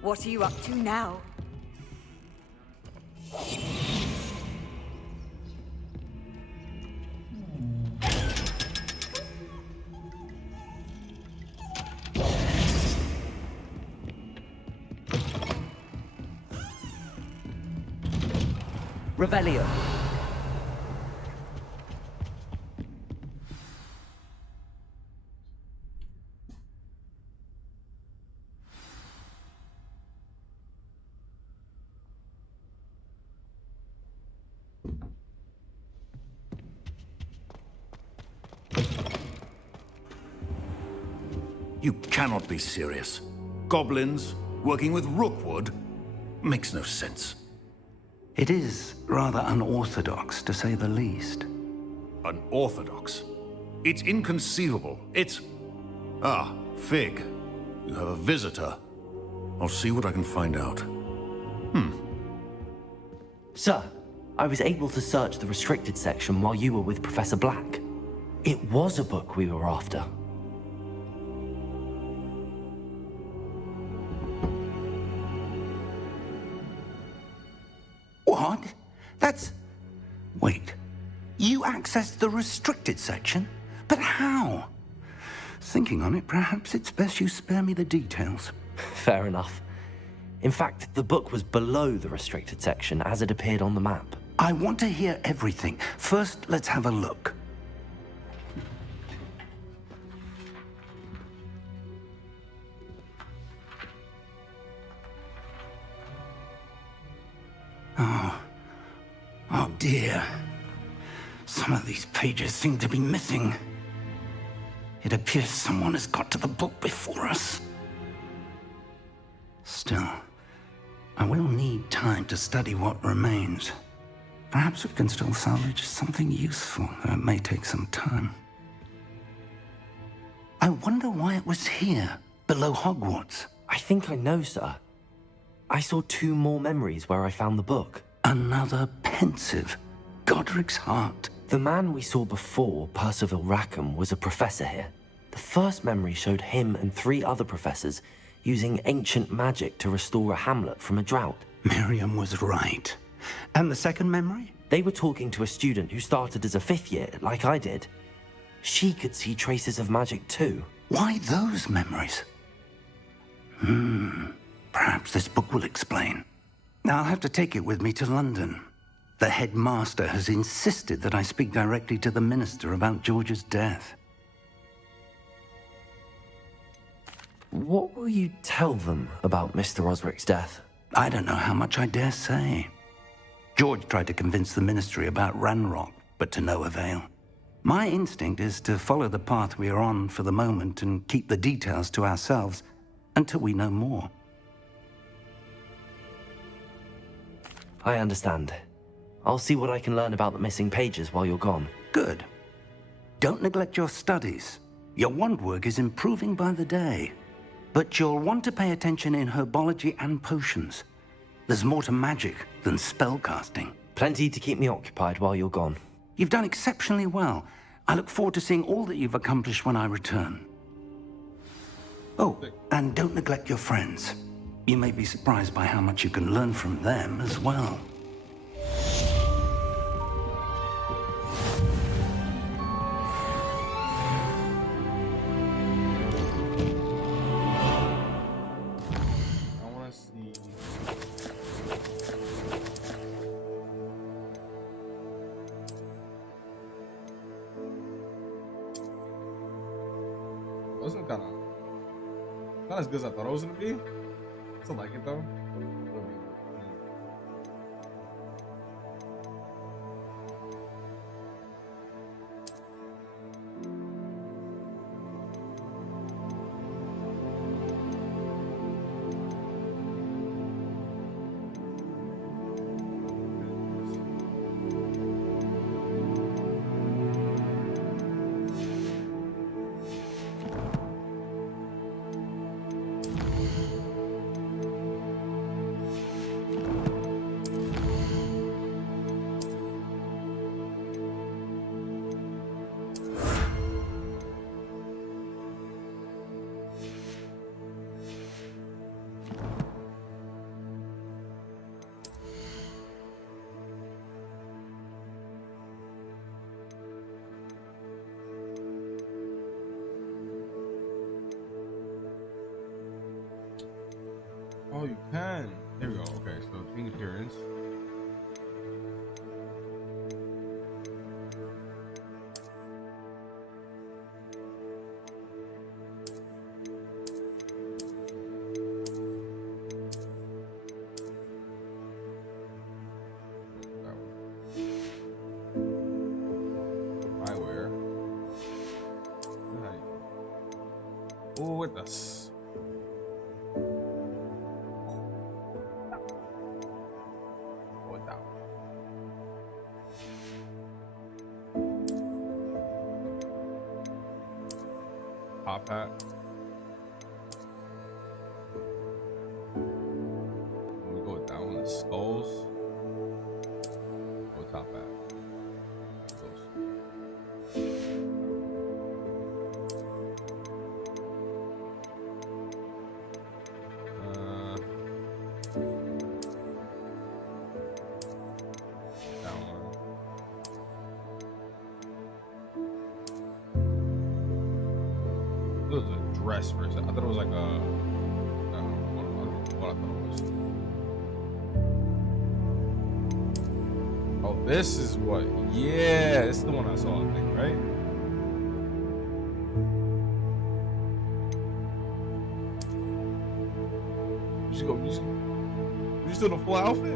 What are you up to now? Revelio. You cannot be serious. Goblins working with Rookwood makes no sense. It is rather unorthodox, to say the least. Unorthodox? It's inconceivable. It's... Ah, Fig. You have a visitor. I'll see what I can find out. Sir, I was able to search the restricted section while you were with Professor Black. It was a book we were after. What? That's... Wait. You accessed the restricted section? But how? Thinking on it, perhaps it's best you spare me the details. Fair enough. In fact, the book was below the restricted section as it appeared on the map. I want to hear everything. First, let's have a look. Oh dear. Some of these pages seem to be missing. It appears someone has got to the book before us. Still, I will need time to study what remains. Perhaps we can still salvage something useful, though it may take some time. I wonder why it was here, below Hogwarts. I think I know, sir. I saw 2 more memories where I found the book. Another pensive. Godric's heart. The man we saw before, Percival Rackham, was a professor here. The first memory showed him and 3 other professors using ancient magic to restore a hamlet from a drought. Miriam was right. And the second memory? They were talking to a student who started as a 5th year, like I did. She could see traces of magic too. Why those memories? Perhaps this book will explain. Now I'll have to take it with me to London. The headmaster has insisted that I speak directly to the minister about George's death. What will you tell them about Mr. Osric's death? I don't know how much I dare say. George tried to convince the ministry about Ranrock, but to no avail. My instinct is to follow the path we are on for the moment and keep the details to ourselves until we know more. I understand. I'll see what I can learn about the missing pages while you're gone. Good. Don't neglect your studies. Your wand work is improving by the day. But you'll want to pay attention in herbology and potions. There's more to magic than spellcasting. Plenty to keep me occupied while you're gone. You've done exceptionally well. I look forward to seeing all that you've accomplished when I return. Oh, and don't neglect your friends. You may be surprised by how much you can learn from them as well. Wasn't kind of not as good as I thought it was gonna be. I still like it though. Oh, you can. There we go. Okay, so king appearance. Eyewear. Oh, with us. Top hat. thought it was a dress for a second. I thought it was like a. I don't know what I thought it was. Oh, this is what. Yeah, this is the one I saw, I think, right? You just do the full outfit?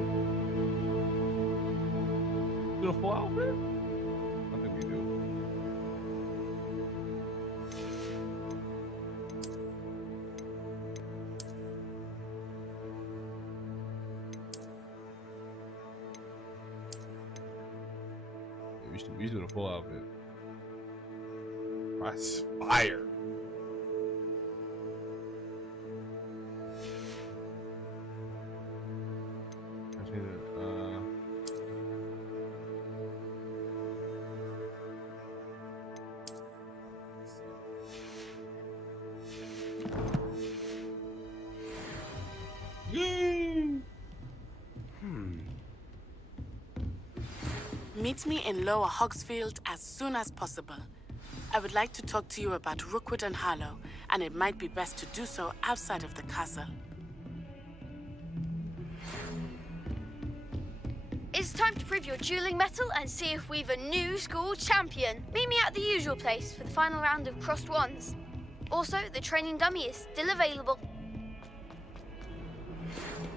Do the full outfit? I think we do. Yeah, we should do the full outfit. That's fire. Meet me in Lower Hogsfield as soon as possible. I would like to talk to you about Rookwood and Harlow, and it might be best to do so outside of the castle. It's time to prove your dueling mettle and see if we've a new school champion. Meet me at the usual place for the final round of crossed wands. Also, the training dummy is still available.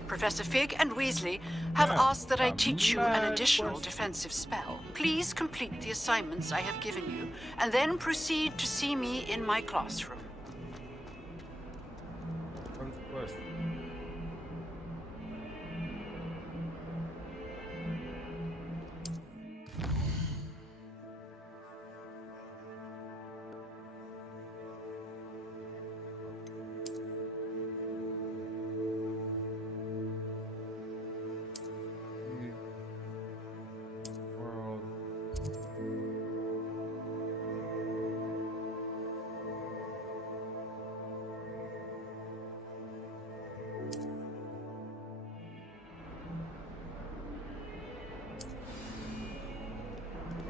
Professor Fig and Weasley have asked that I teach you an additional defensive spell. Please complete the assignments I have given you, and then proceed to see me in my classroom.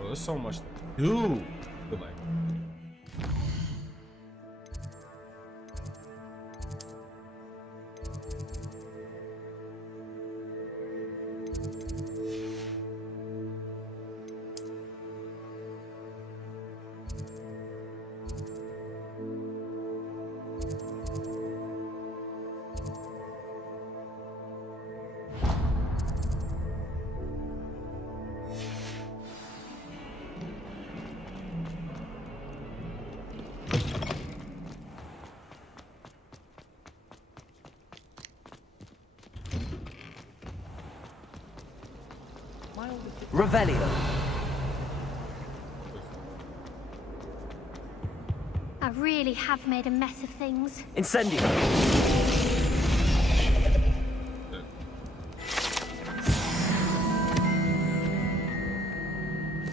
There's so much to do. But like, Revelio. I really have made a mess of things. Incendio.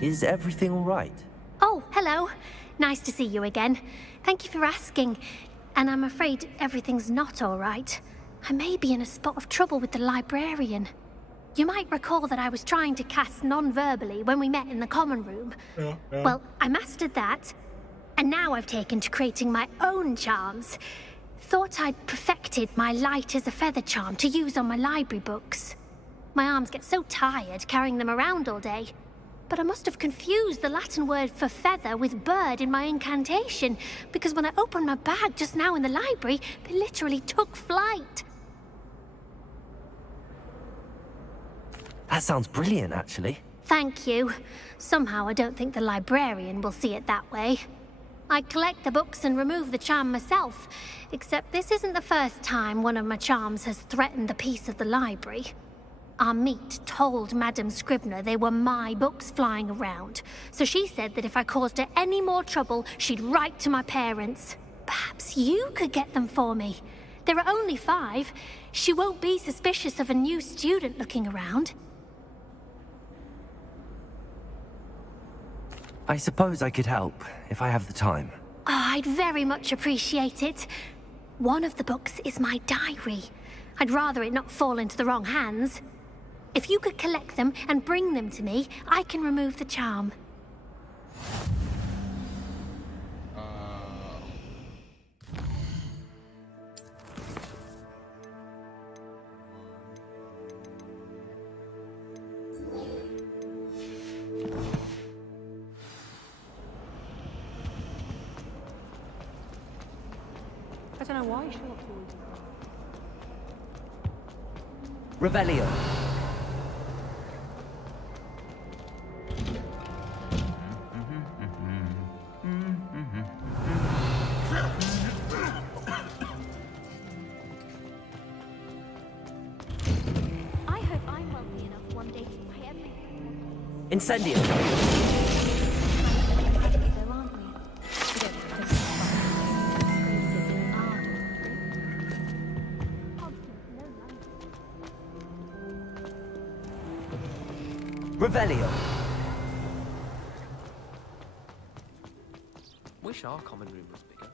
Is everything all right? Oh, hello. Nice to see you again. Thank you for asking. And I'm afraid everything's not all right. I may be in a spot of trouble with the librarian. You might recall that I was trying to cast non-verbally when we met in the common room. Yeah. Well, I mastered that, and now I've taken to creating my own charms. Thought I'd perfected my light as a feather charm to use on my library books. My arms get so tired carrying them around all day. But I must have confused the Latin word for feather with bird in my incantation, because when I opened my bag just now in the library, they literally took flight. That sounds brilliant, actually. Thank you. Somehow I don't think the librarian will see it that way. I collect the books and remove the charm myself, except this isn't the first time one of my charms has threatened the peace of the library. Our meet told Madame Scribner they were my books flying around, so she said that if I caused her any more trouble, she'd write to my parents. Perhaps you could get them for me. There are only 5. She won't be suspicious of a new student looking around. I suppose I could help, if I have the time. Oh, I'd very much appreciate it. One of the books is my diary. I'd rather it not fall into the wrong hands. If you could collect them and bring them to me, I can remove the charm. I don't know why she looked forward to it. Revelio. I hope I'm wealthy enough one day to buy everything. Incendio. Though, aren't we? We don't have to disgraces in ardor. Revelio. Wish our common room was bigger.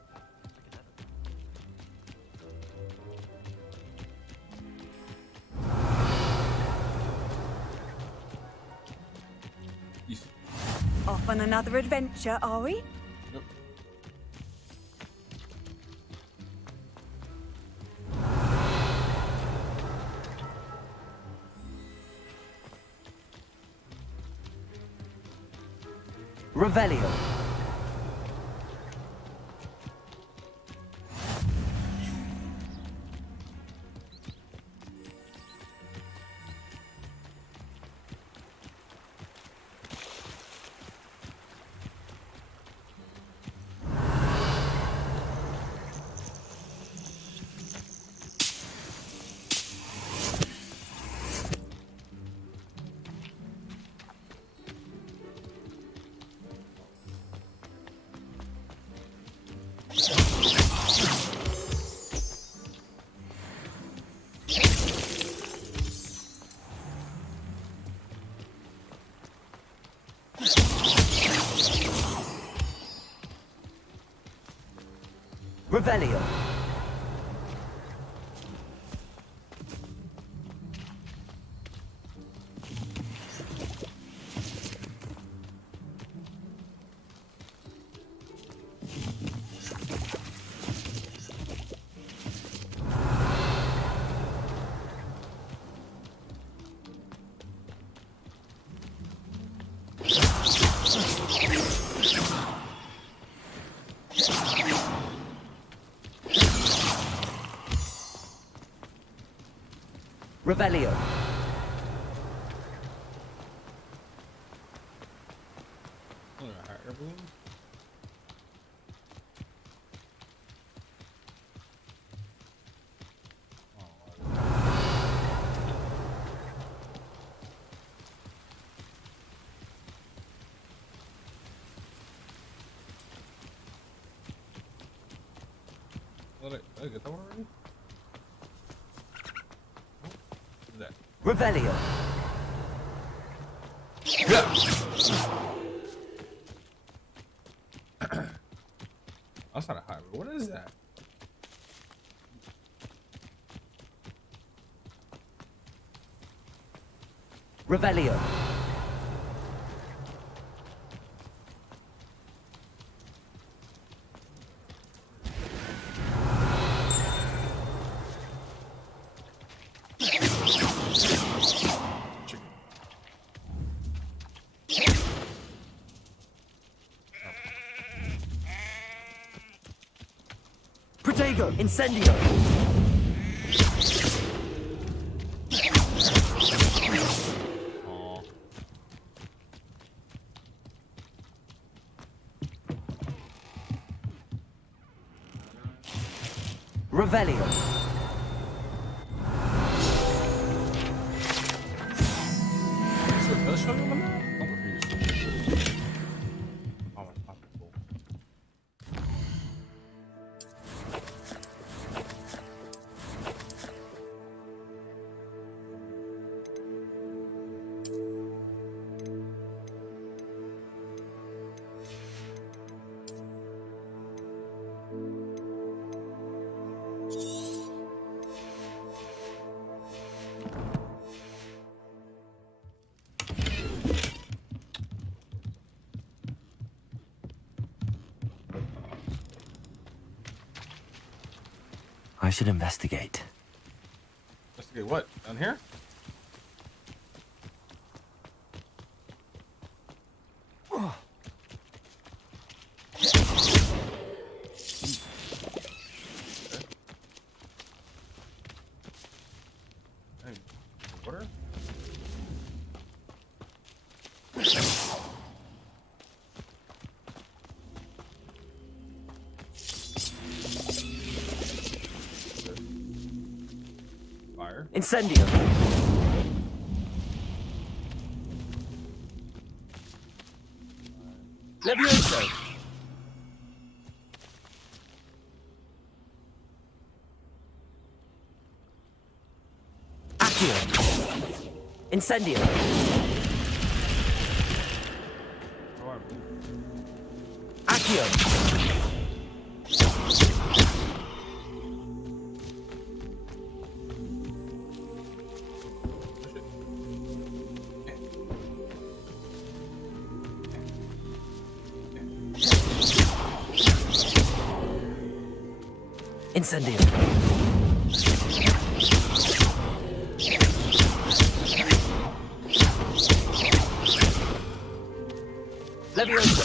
Off on another adventure, are we? Revelio. Revelio. Revelio. I get that one already? What is that? Revelio. That's not a highway. What is that? Revelio. Protego. Incendio. Revelio. So it does show you on the map? I'm confused. Oh, my God, cool. I should investigate. Investigate what? Down here? Okay. Incendio. Levioso. Accio. Incendio. Accio. Incendio. Levioso.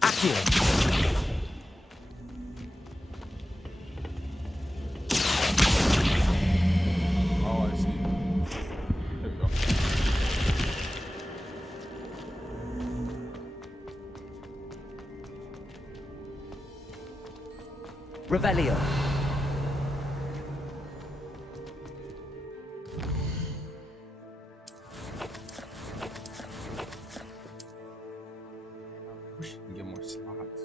Accio. Oh, I see. There we go. Revelio. Wish you can get more slots.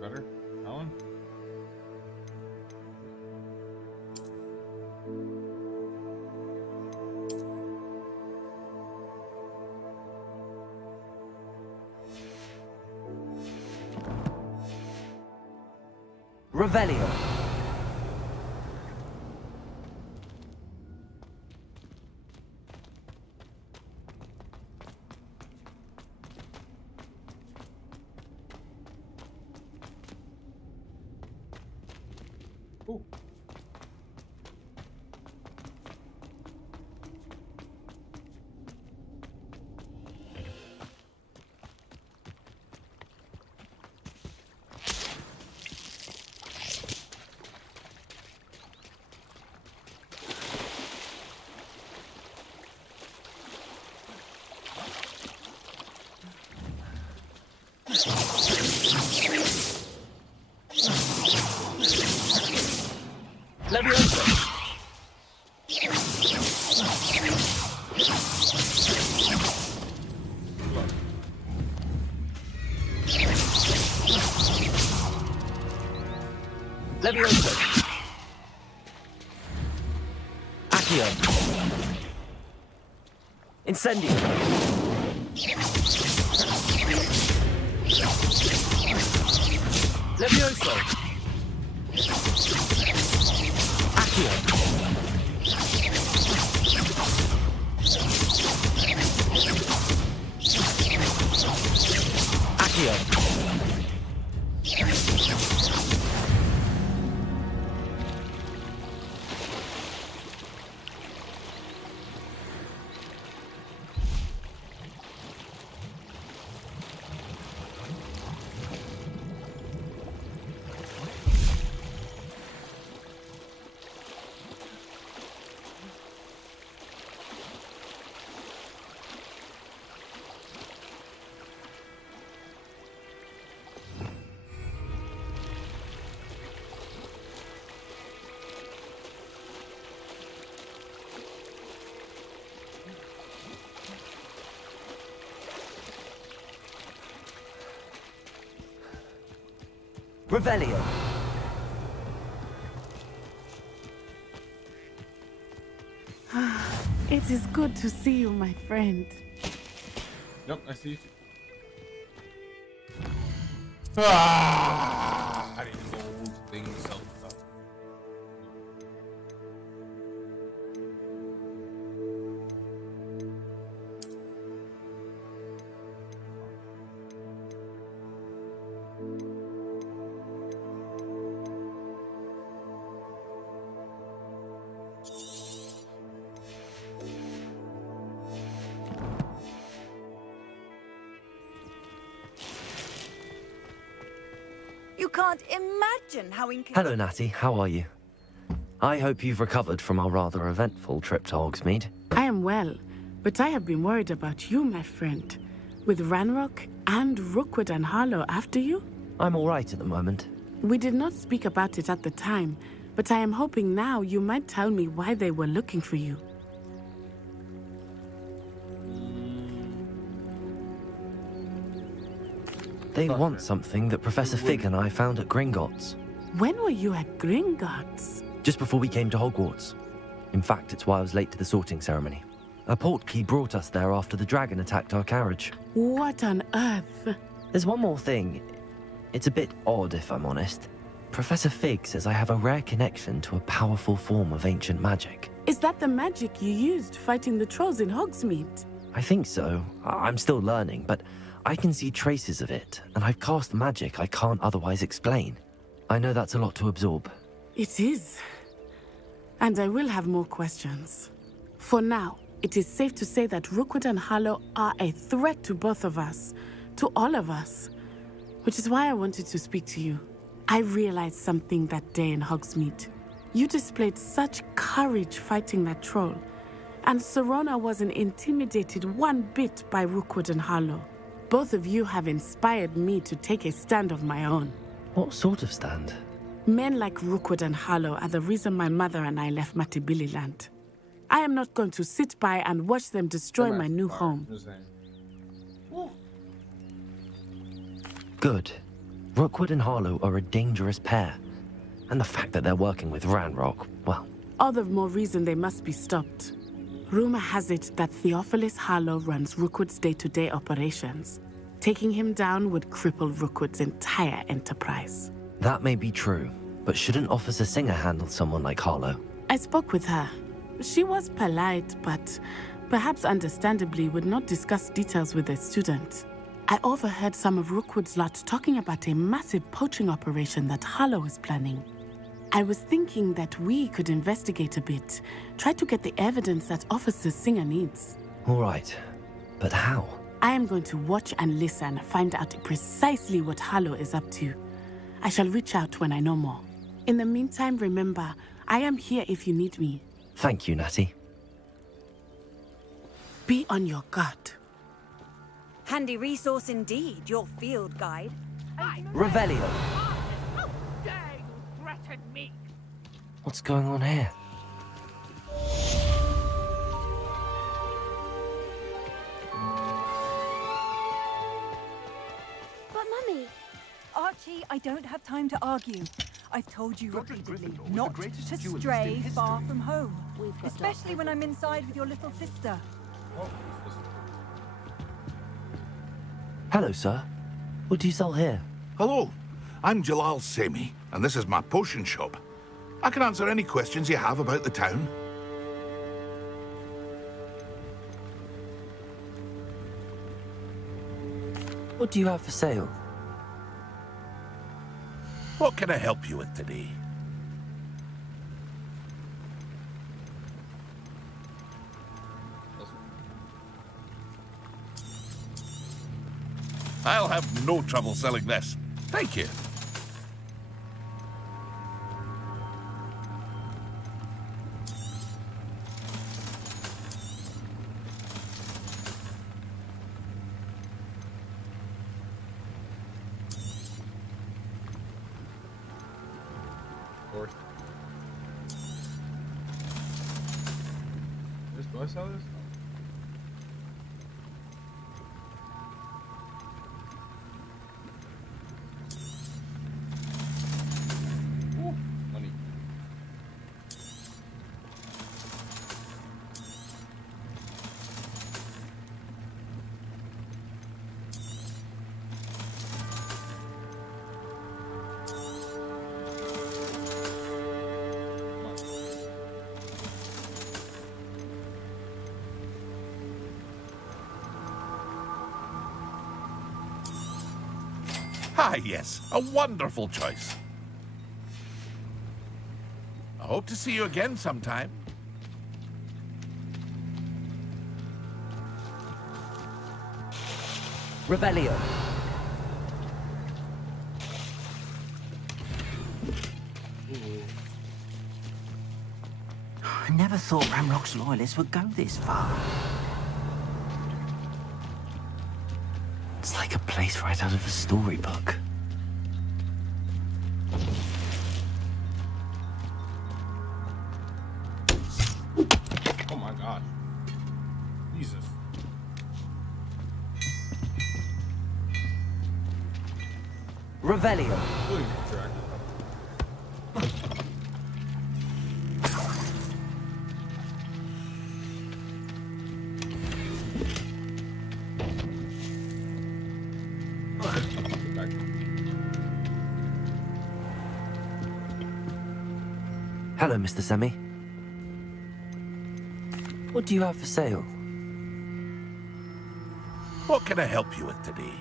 Better? That one? Revelio. Ooh. Levioso. Levioso. Accio. Incendio. Levioso. Accio. Accio. Revelio. It is good to see you, my friend. Yep, I see you. Ah, I didn't gold thing self stuff. can't imagine how Hello, Natty. How are you? I hope you've recovered from our rather eventful trip to Hogsmeade. I am well, but I have been worried about you, my friend. With Ranrock and Rookwood and Harlow after you? I'm all right at the moment. We did not speak about it at the time, but I am hoping now you might tell me why they were looking for you. They want something that Professor Fig and I found at Gringotts. When were you at Gringotts? Just before we came to Hogwarts. In fact, it's why I was late to the sorting ceremony. A portkey brought us there after the dragon attacked our carriage. What on earth? There's one more thing. It's a bit odd, if I'm honest. Professor Fig says I have a rare connection to a powerful form of ancient magic. Is that the magic you used fighting the trolls in Hogsmeade? I think so. I'm still learning, but I can see traces of it, and I've cast magic I can't otherwise explain. I know that's a lot to absorb. It is. And I will have more questions. For now, it is safe to say that Rookwood and Harlow are a threat to both of us, to all of us. Which is why I wanted to speak to you. I realized something that day in Hogsmeade. You displayed such courage fighting that troll, and Serona wasn't intimidated one bit by Rookwood and Harlow. Both of you have inspired me to take a stand of my own. What sort of stand? Men like Rookwood and Harlow are the reason my mother and I left Matabeleland. I am not going to sit by and watch them destroy my new home. Good. Rookwood and Harlow are a dangerous pair. And the fact that they're working with Ranrock, well... All the more reason they must be stopped. Rumor has it that Theophilus Harlow runs Rookwood's day-to-day operations. Taking him down would cripple Rookwood's entire enterprise. That may be true, but shouldn't Officer Singer handle someone like Harlow? I spoke with her. She was polite, but perhaps understandably would not discuss details with a student. I overheard some of Rookwood's lot talking about a massive poaching operation that Harlow is planning. I was thinking that we could investigate a bit, try to get the evidence that Officer Singer needs. All right, but how? I am going to watch and listen, find out precisely what Harlow is up to. I shall reach out when I know more. In the meantime, remember, I am here if you need me. Thank you, Natty. Be on your guard. Handy resource indeed, your field guide. Revelio. How dare you threaten me? What's going on here? But Mummy... Archie, I don't have time to argue. I've told you repeatedly not to stray far from home. Especially when I'm inside with your little sister. Hello, sir. What do you sell here? Hello, I'm Jalal Semi, and this is my potion shop. I can answer any questions you have about the town. What do you have for sale? What can I help you with today? I'll have no trouble selling this. Thank you. Do I sell this? Ooh, money. Ah, yes, a wonderful choice. I hope to see you again sometime. Revelio. I never thought Ramrock's loyalists would go this far. It's like a place right out of a storybook. Oh my god. Jesus. Revelio. Please, Jack. Hello, Mr. Semi. What do you have for sale? What can I help you with today?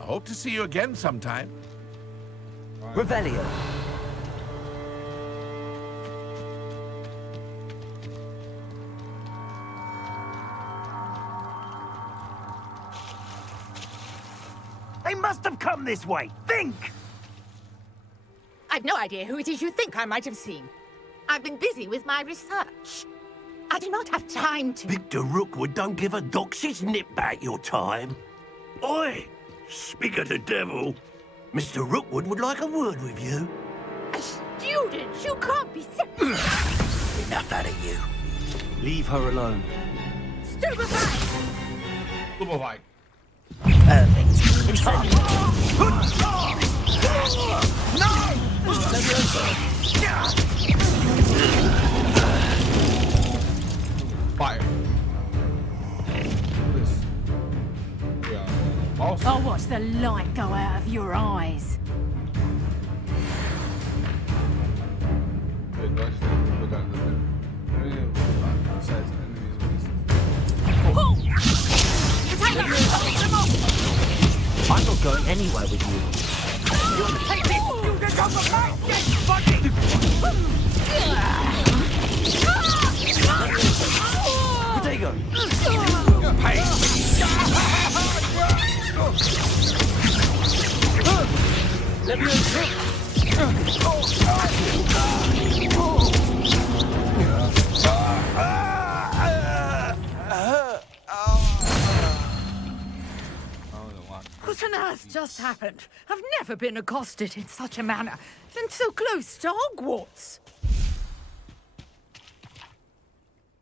I hope to see you again sometime. Revelio. They must have come this way. Think! I've no idea who it is you think I might have seen. I've been busy with my research. I do not have time to... Victor Rookwood don't give a doxy's nip back your time. Oi! Speak of the devil. Mr. Rookwood would like a word with you. A student? You can't be serious. Enough out of you. Leave her alone. Stupefy! Stupefy. Perfect. Fire. Oh, watch the light go out of your eyes. I'm not going anywhere with you. You'll take this student off of my dead body! Potato! Let me What on earth just happened? I've never been accosted in such a manner, and so close to Hogwarts.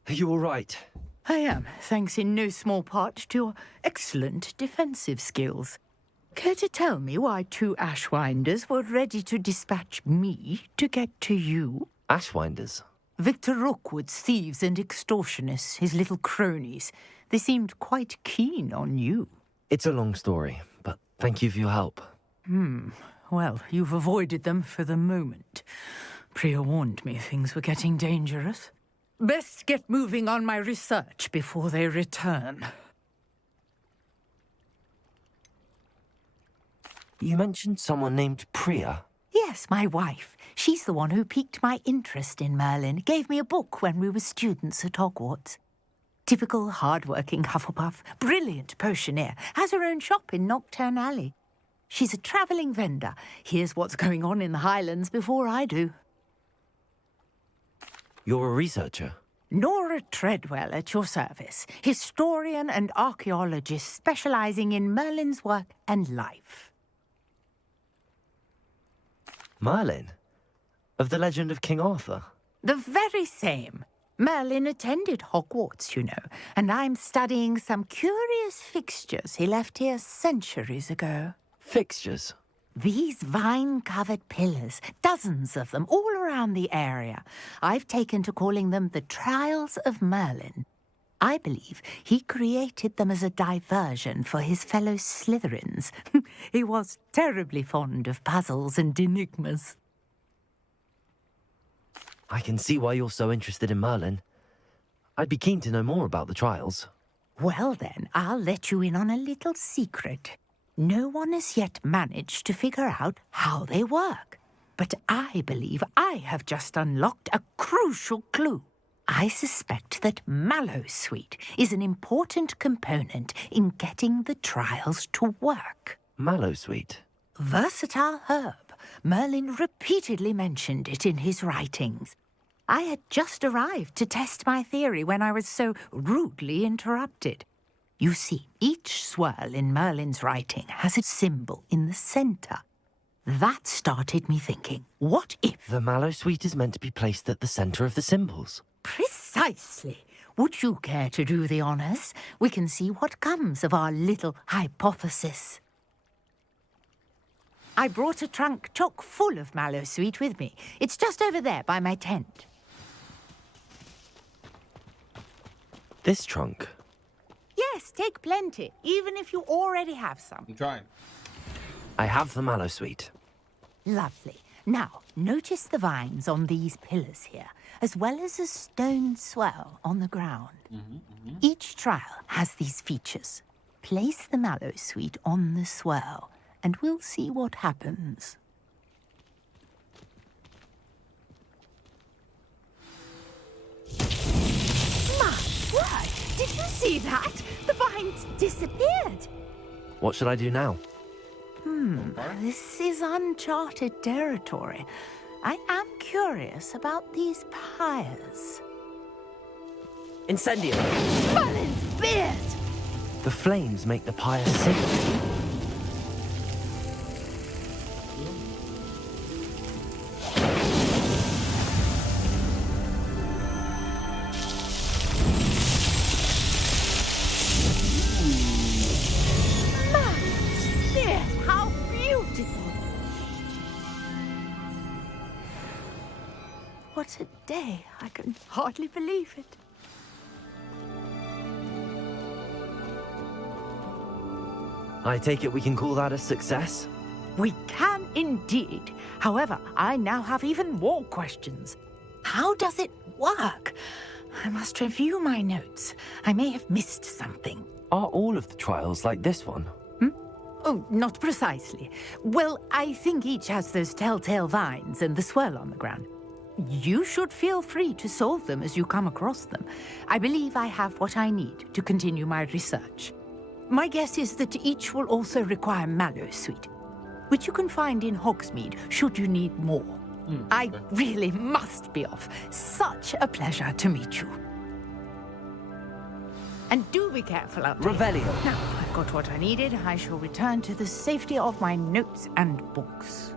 Are you all right? I am, thanks in no small part to your excellent defensive skills. Care to tell me why two Ashwinders were ready to dispatch me to get to you? Ashwinders? Victor Rookwood's thieves and extortionists, his little cronies. They seemed quite keen on you. It's a long story, but thank you for your help. Well, you've avoided them for the moment. Priya warned me things were getting dangerous. Best get moving on my research before they return. You mentioned someone named Priya. Yes, my wife. She's the one who piqued my interest in Merlin. Gave me a book when we were students at Hogwarts. Typical hard-working Hufflepuff, brilliant potioneer, has her own shop in Knockturn Alley. She's a travelling vendor. Hears what's going on in the Highlands before I do. You're a researcher? Nora Treadwell at your service. Historian and archaeologist specialising in Merlin's work and life. Merlin? Of the legend of King Arthur? The very same. Merlin attended Hogwarts, you know, and I'm studying some curious fixtures he left here centuries ago. Fixtures? These vine-covered pillars, dozens of them, all around the area. I've taken to calling them the Trials of Merlin. I believe he created them as a diversion for his fellow Slytherins. He was terribly fond of puzzles and enigmas. I can see why you're so interested in Merlin. I'd be keen to know more about the trials. Well then, I'll let you in on a little secret. No one has yet managed to figure out how they work. but I believe I have just unlocked a crucial clue. I suspect that mallowsweet is an important component in getting the trials to work. Mallowsweet? Versatile herb. Merlin repeatedly mentioned it in his writings. I had just arrived to test my theory when I was so rudely interrupted. You see, each swirl in Merlin's writing has a symbol in the center. That started me thinking, what if... The mallowsweet is meant to be placed at the center of the symbols. Precisely. Would you care to do the honors? We can see what comes of our little hypothesis. I brought a trunk chock full of mallowsweet with me. It's just over there by my tent. This trunk? Yes, take plenty, even if you already have some. I'm trying. I have the mallowsweet. Lovely. Now, notice the vines on these pillars here, as well as a stone swell on the ground. Each trial has these features. Place the mallowsweet on the swell, and we'll see what happens. My word! Did you see that? The vines disappeared. What should I do now? This is uncharted territory. I am curious about these pyres. Incendio! Merlin's beard! The flames make the pyre sink. What a day. I can hardly believe it. I take it we can call that a success? We can indeed. However, I now have even more questions. How does it work? I must review my notes. I may have missed something. Are all of the trials like this one? Oh, not precisely. Well, I think each has those telltale vines and the swirl on the ground. You should feel free to solve them as you come across them. I believe I have what I need to continue my research. My guess is that each will also require mallowsweet, which you can find in Hogsmeade should you need more. I really must be off. Such a pleasure to meet you. And do be careful out there. Revelio. Now, I've got what I needed. I shall return to the safety of my notes and books.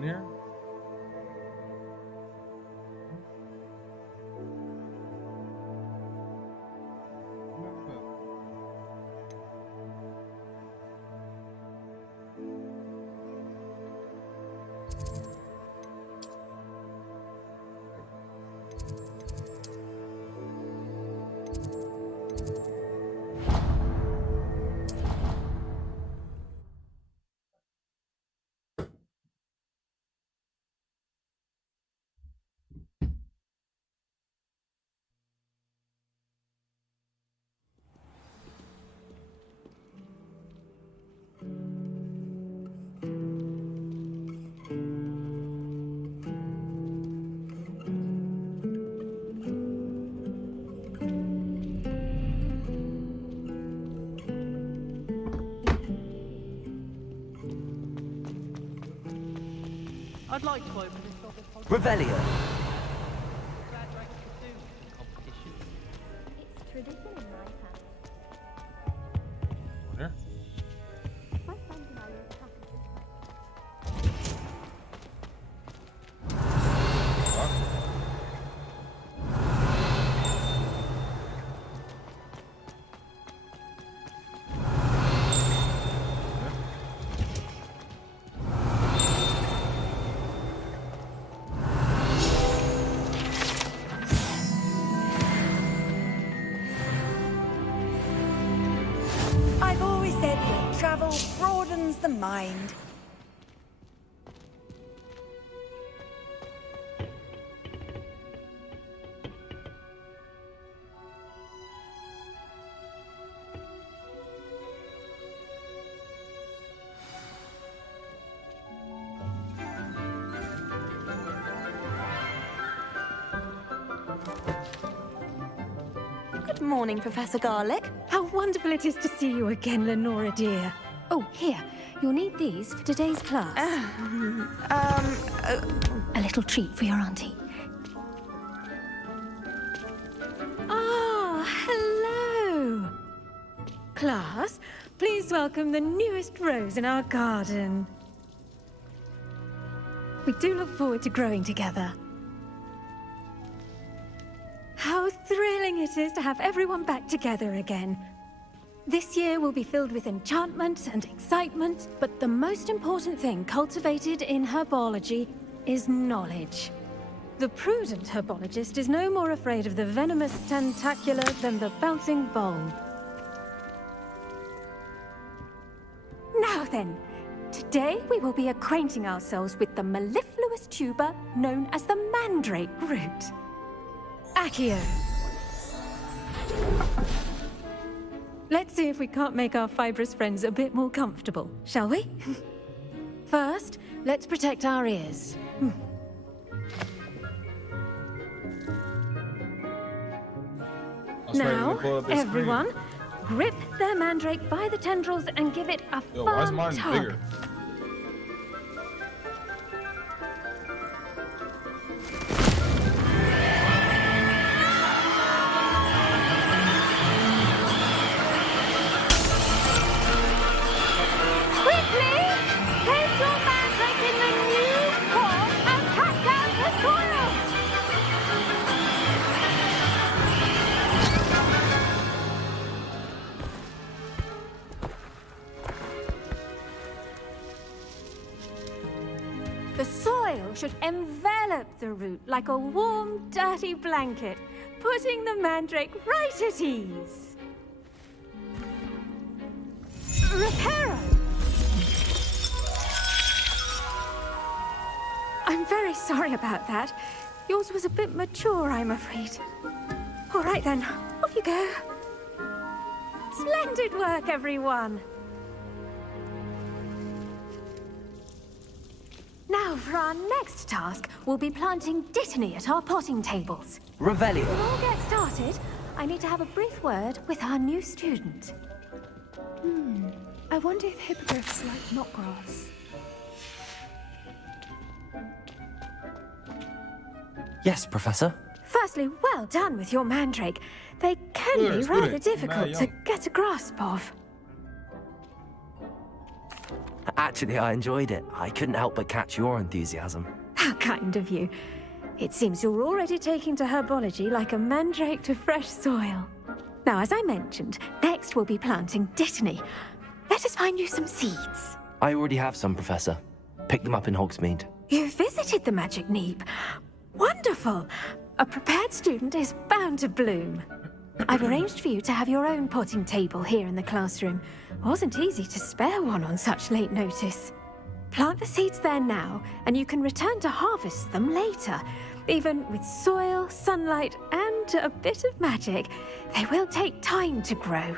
Here? I'd like to open this topic. Revelio. It's tradition in my family. There. My friend and I used to have to I've always said that travel broadens the mind. Good morning, Professor Garlick. How wonderful it is to see you again, Lenora dear. Oh, here. You'll need these for today's class. A little treat for your auntie. Ah, hello. Class, please welcome the newest rose in our garden. We do look forward to growing together. How thrilling it is to have everyone back together again. This year will be filled with enchantment and excitement, but the most important thing cultivated in herbology is knowledge. The prudent herbologist is no more afraid of the venomous tentacula than the bouncing bulb. Now then, today we will be acquainting ourselves with the mellifluous tuber known as the mandrake root. Accio. Let's see if we can't make our fibrous friends a bit more comfortable, shall we? First, let's protect our ears. Now, everyone, grip their mandrake by the tendrils and give it a why is firm mine tug. bigger? Quickly! Place your mandrake in the new pot and cut down the soil! The soil should envelop the root like a warm, dirty blanket, putting the mandrake right at ease. Reparo! I'm very sorry about that. Yours was a bit mature, I'm afraid. All right then, off you go. Splendid work, everyone. Now, for our next task, we'll be planting dittany at our potting tables. Revelio. Before we all get started, I need to have a brief word with our new student. I wonder if hippogriffs like knotgrass. Yes, Professor. Firstly, well done with your mandrake. They can be rather difficult to get a grasp of. Actually, I enjoyed it. I couldn't help but catch your enthusiasm. How kind of you. It seems you're already taking to herbology like a mandrake to fresh soil. Now, as I mentioned, next we'll be planting dittany. Let us find you some seeds. I already have some, Professor. Picked them up in Hogsmeade. You visited the Magic Neep. Wonderful! A prepared student is bound to bloom. I've arranged for you to have your own potting table here in the classroom. Wasn't easy to spare one on such late notice. Plant the seeds there now, and you can return to harvest them later. Even with soil, sunlight, and a bit of magic, they will take time to grow.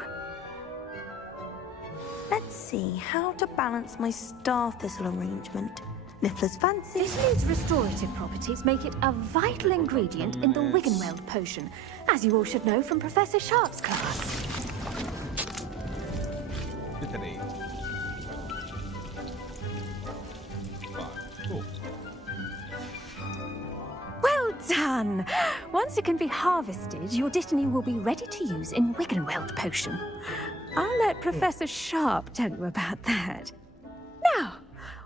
Let's see how to balance my star thistle arrangement. Niffler's fancy. Dittany's restorative properties make it a vital ingredient in the Wiggenweld potion, as you all should know from Professor Sharp's class. Dittany. Cool. done! Once it can be harvested, your Dittany will be ready to use in Wiggenweld potion. I'll let Professor Sharp tell you about that. Now,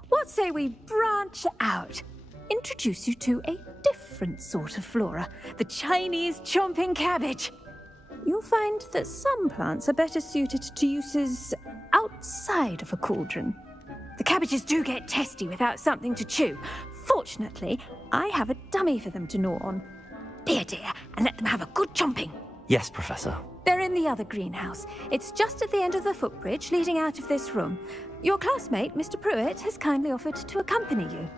what say we branch out? Introduce you to a different sort of flora, the Chinese chomping cabbage. You'll find that some plants are better suited to uses outside of a cauldron. The cabbages do get testy without something to chew. Fortunately, I have a dummy for them to gnaw on. Be a dear and let them have a good chomping. Yes, Professor. They're in the other greenhouse. It's just at the end of the footbridge leading out of this room. Your classmate, Mr. Pruitt, has kindly offered to accompany you.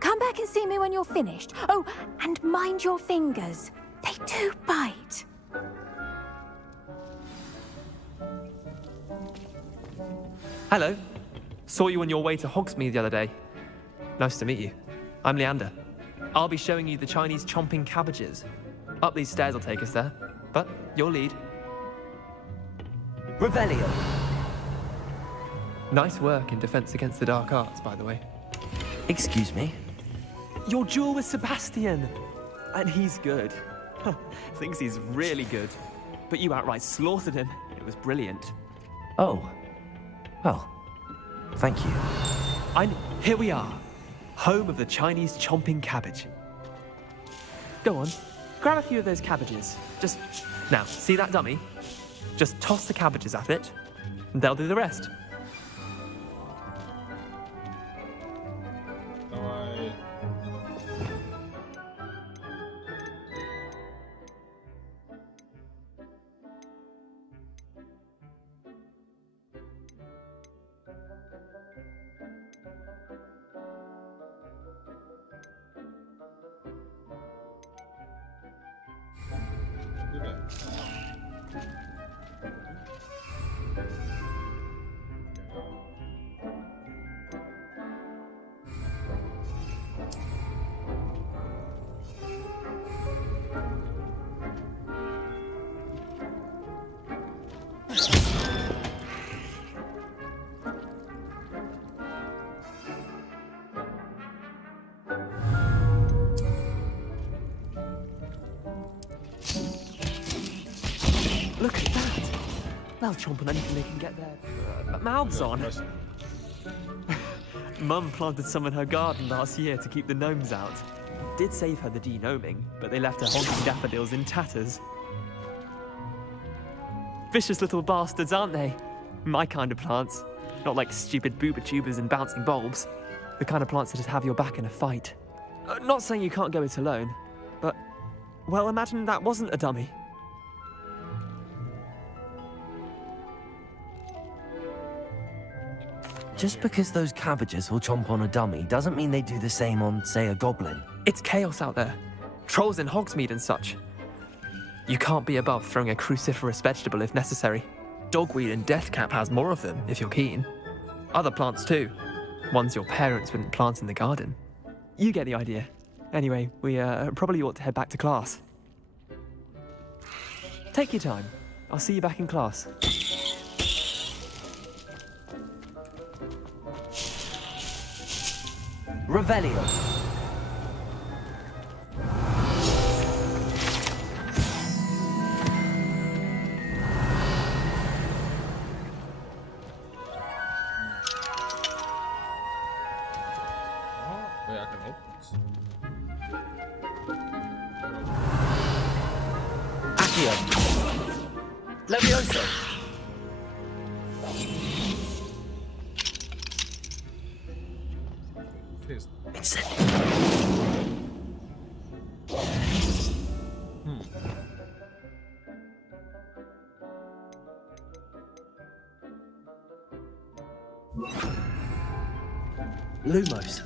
Come back and see me when you're finished. Oh, and mind your fingers. They do bite. Hello. Saw you on your way to Hogsmeade the other day. Nice to meet you. I'm Leander. I'll be showing you the Chinese chomping cabbages. Up these stairs will take us there, but your lead. Revelio. Nice work in Defense Against the Dark Arts, by the way. Excuse me? Your duel with Sebastian! And he's good. Thinks he's really good. But you outright slaughtered him. It was brilliant. Oh. Well, thank you. Here we are. Home of the Chinese chomping cabbage. Go on, grab a few of those cabbages. Now, see that dummy? Just toss the cabbages at it, and they'll do the rest. Look at that! They'll chomp on anything they can get their mouths on. Mum planted some in her garden last year to keep the gnomes out. Did save her the de-gnoming, but they left her honking daffodils in tatters. Vicious little bastards, aren't they? My kind of plants. Not like stupid booba tubers and bouncing bulbs. The kind of plants that'd have your back in a fight. Not saying you can't go it alone, but, well, imagine that wasn't a dummy. Just because those cabbages will chomp on a dummy doesn't mean they do the same on, say, a goblin. It's chaos out there. Trolls in Hogsmeade and such. You can't be above throwing a cruciferous vegetable if necessary. Dogweed and deathcap has more of them, if you're keen. Other plants too. Ones your parents wouldn't plant in the garden. You get the idea. Anyway, we probably ought to head back to class. Take your time. I'll see you back in class. Revelio. Wait, I can open this. Accio. Levioso. Lumos.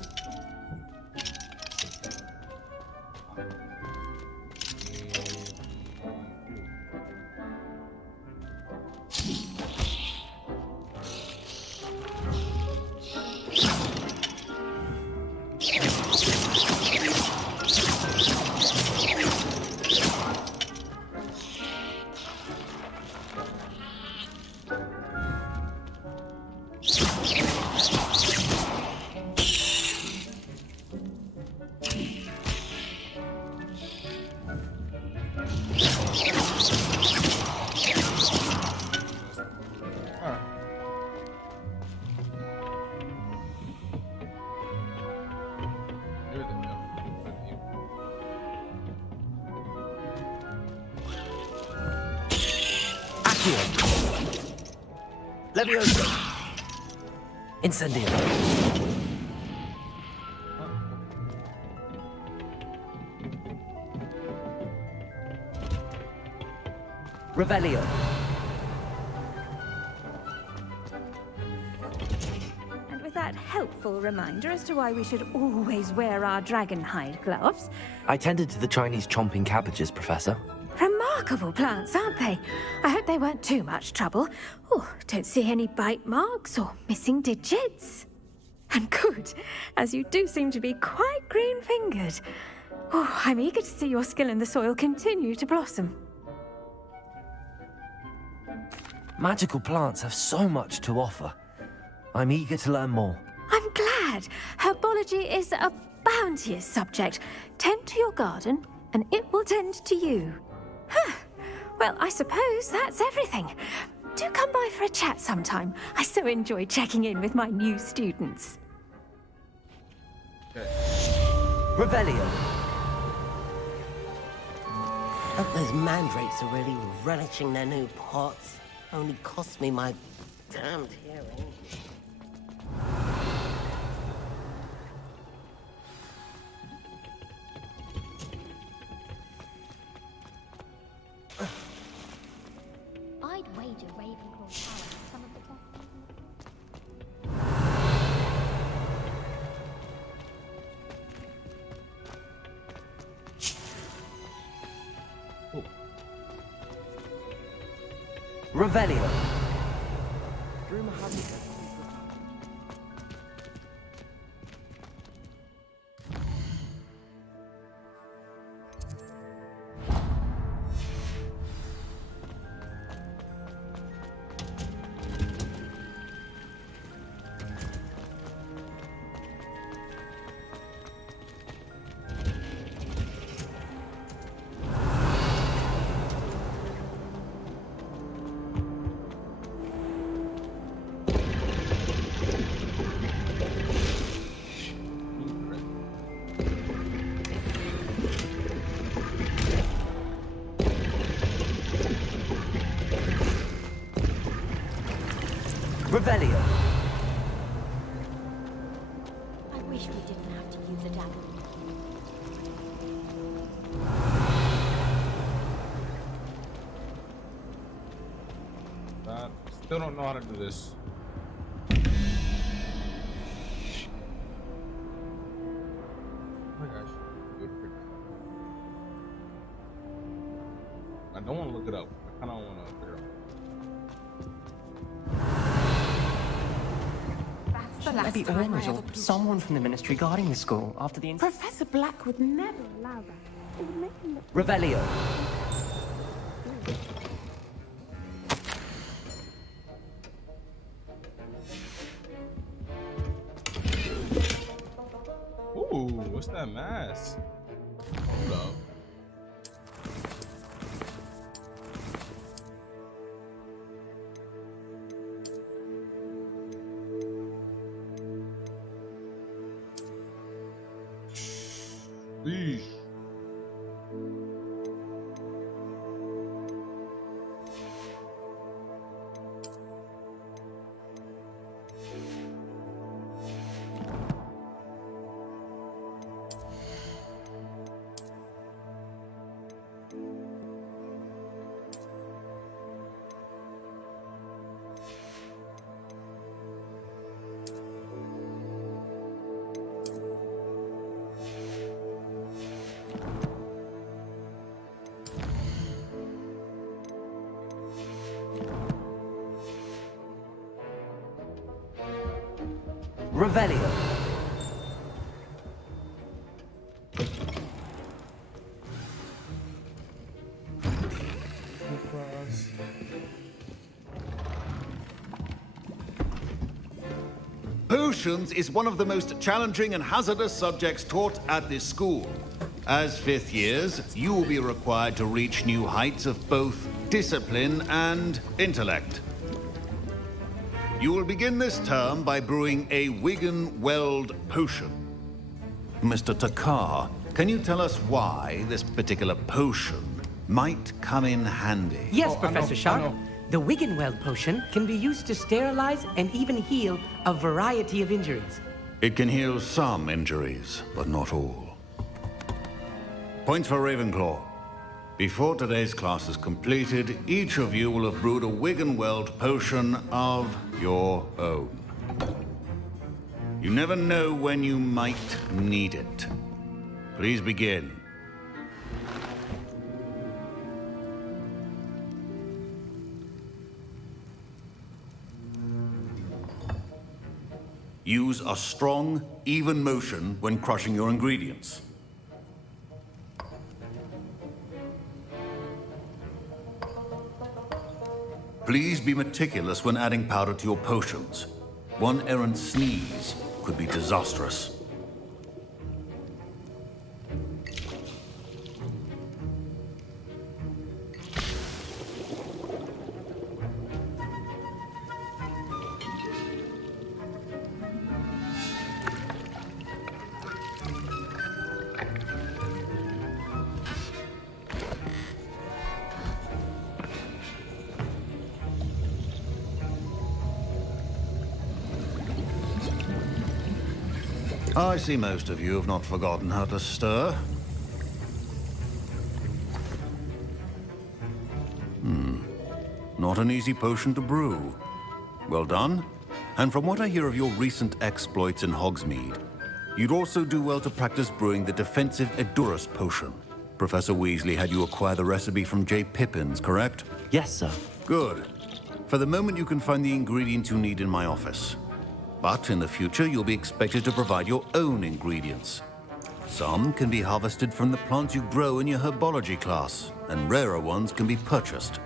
Accio. Levioso. Incendio. Revelio. And with that helpful reminder as to why we should always wear our dragon hide gloves. I tended to the Chinese chomping cabbages, Professor. Remarkable plants, aren't they? I hope they weren't too much trouble. Oh, don't see any bite marks or missing digits. And good, as you do seem to be quite green-fingered. Oh, I'm eager to see your skill in the soil continue to blossom. Magical plants have so much to offer. I'm eager to learn more. I'm glad. Herbology is a bounteous subject. Tend to your garden, and it will tend to you. Huh. Well, I suppose that's everything. Do come by for a chat sometime. I so enjoy checking in with my new students. Revelio. Hope those mandrakes are really relishing their new pots. Only cost me my damned hearing. I'd wager Ravenclaw Tower is some of the best. Revelio. Revelio. I wish we didn't have to use a dagger. Still don't know how to do this. Oh my gosh. I don't want to look it up. I kind of want to figure it out. Shouldn't there be orders or someone from the ministry guarding the school after the Professor Black would never allow that. It would make him look... Revelio. Ooh, what's that mask? Hold up. Sheesh. Revelio. Potions is one of the most challenging and hazardous subjects taught at this school. As fifth years, you will be required to reach new heights of both discipline and intellect. You will begin this term by brewing a Wigan-Weld potion. Mr. Takar, can you tell us why this particular potion might come in handy? Yes, Professor Sharp. The Wiggenweld potion can be used to sterilize and even heal a variety of injuries. It can heal some injuries, but not all. Points for Ravenclaw. Before today's class is completed, each of you will have brewed a Wiggenweld potion of your own. You never know when you might need it. Please begin. Use a strong, even motion when crushing your ingredients. Please be meticulous when adding powder to your potions. One errant sneeze could be disastrous. I see most of you have not forgotten how to stir. Not an easy potion to brew. Well done. And from what I hear of your recent exploits in Hogsmeade, you'd also do well to practice brewing the defensive Edurus potion. Professor Weasley had you acquire the recipe from J. Pippins, correct? Yes, sir. Good. For the moment, you can find the ingredients you need in my office. But in the future, you'll be expected to provide your own ingredients. Some can be harvested from the plants you grow in your herbology class, and rarer ones can be purchased.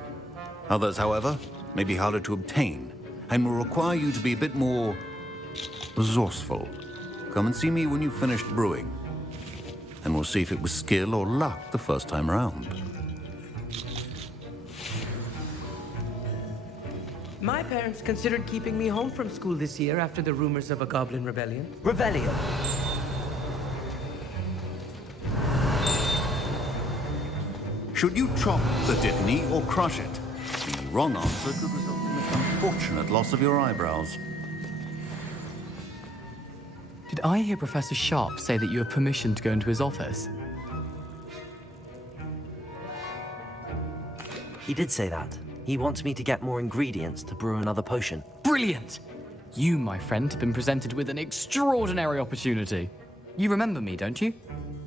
Others, however, may be harder to obtain, and will require you to be a bit more resourceful. Come and see me when you've finished brewing, and we'll see if it was skill or luck the first time around. My parents considered keeping me home from school this year after the rumors of a goblin rebellion. Revelio. Should you chop the Dittany or crush it? The wrong answer could result in the unfortunate loss of your eyebrows. Did I hear Professor Sharp say that you have permission to go into his office? He did say that. He wants me to get more ingredients to brew another potion. Brilliant! You, my friend, have been presented with an extraordinary opportunity. You remember me, don't you?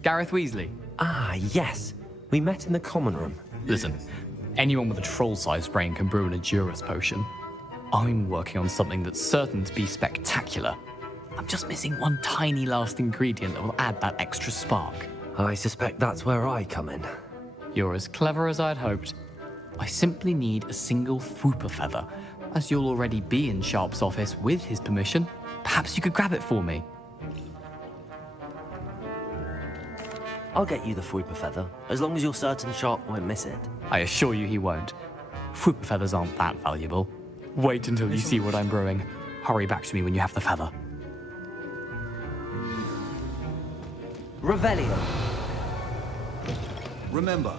Gareth Weasley. Ah, yes. We met in the common room. Listen, anyone with a troll-sized brain can brew an Edurus potion. I'm working on something that's certain to be spectacular. I'm just missing one tiny last ingredient that will add that extra spark. I suspect that's where I come in. You're as clever as I'd hoped. I simply need a single Fwooper feather. As you'll already be in Sharp's office with his permission, perhaps you could grab it for me. I'll get you the Fwooper feather, as long as you're certain Sharp won't miss it. I assure you he won't. Fwooper feathers aren't that valuable. Wait until you see what I'm brewing. Hurry back to me when you have the feather. Revelio. Remember,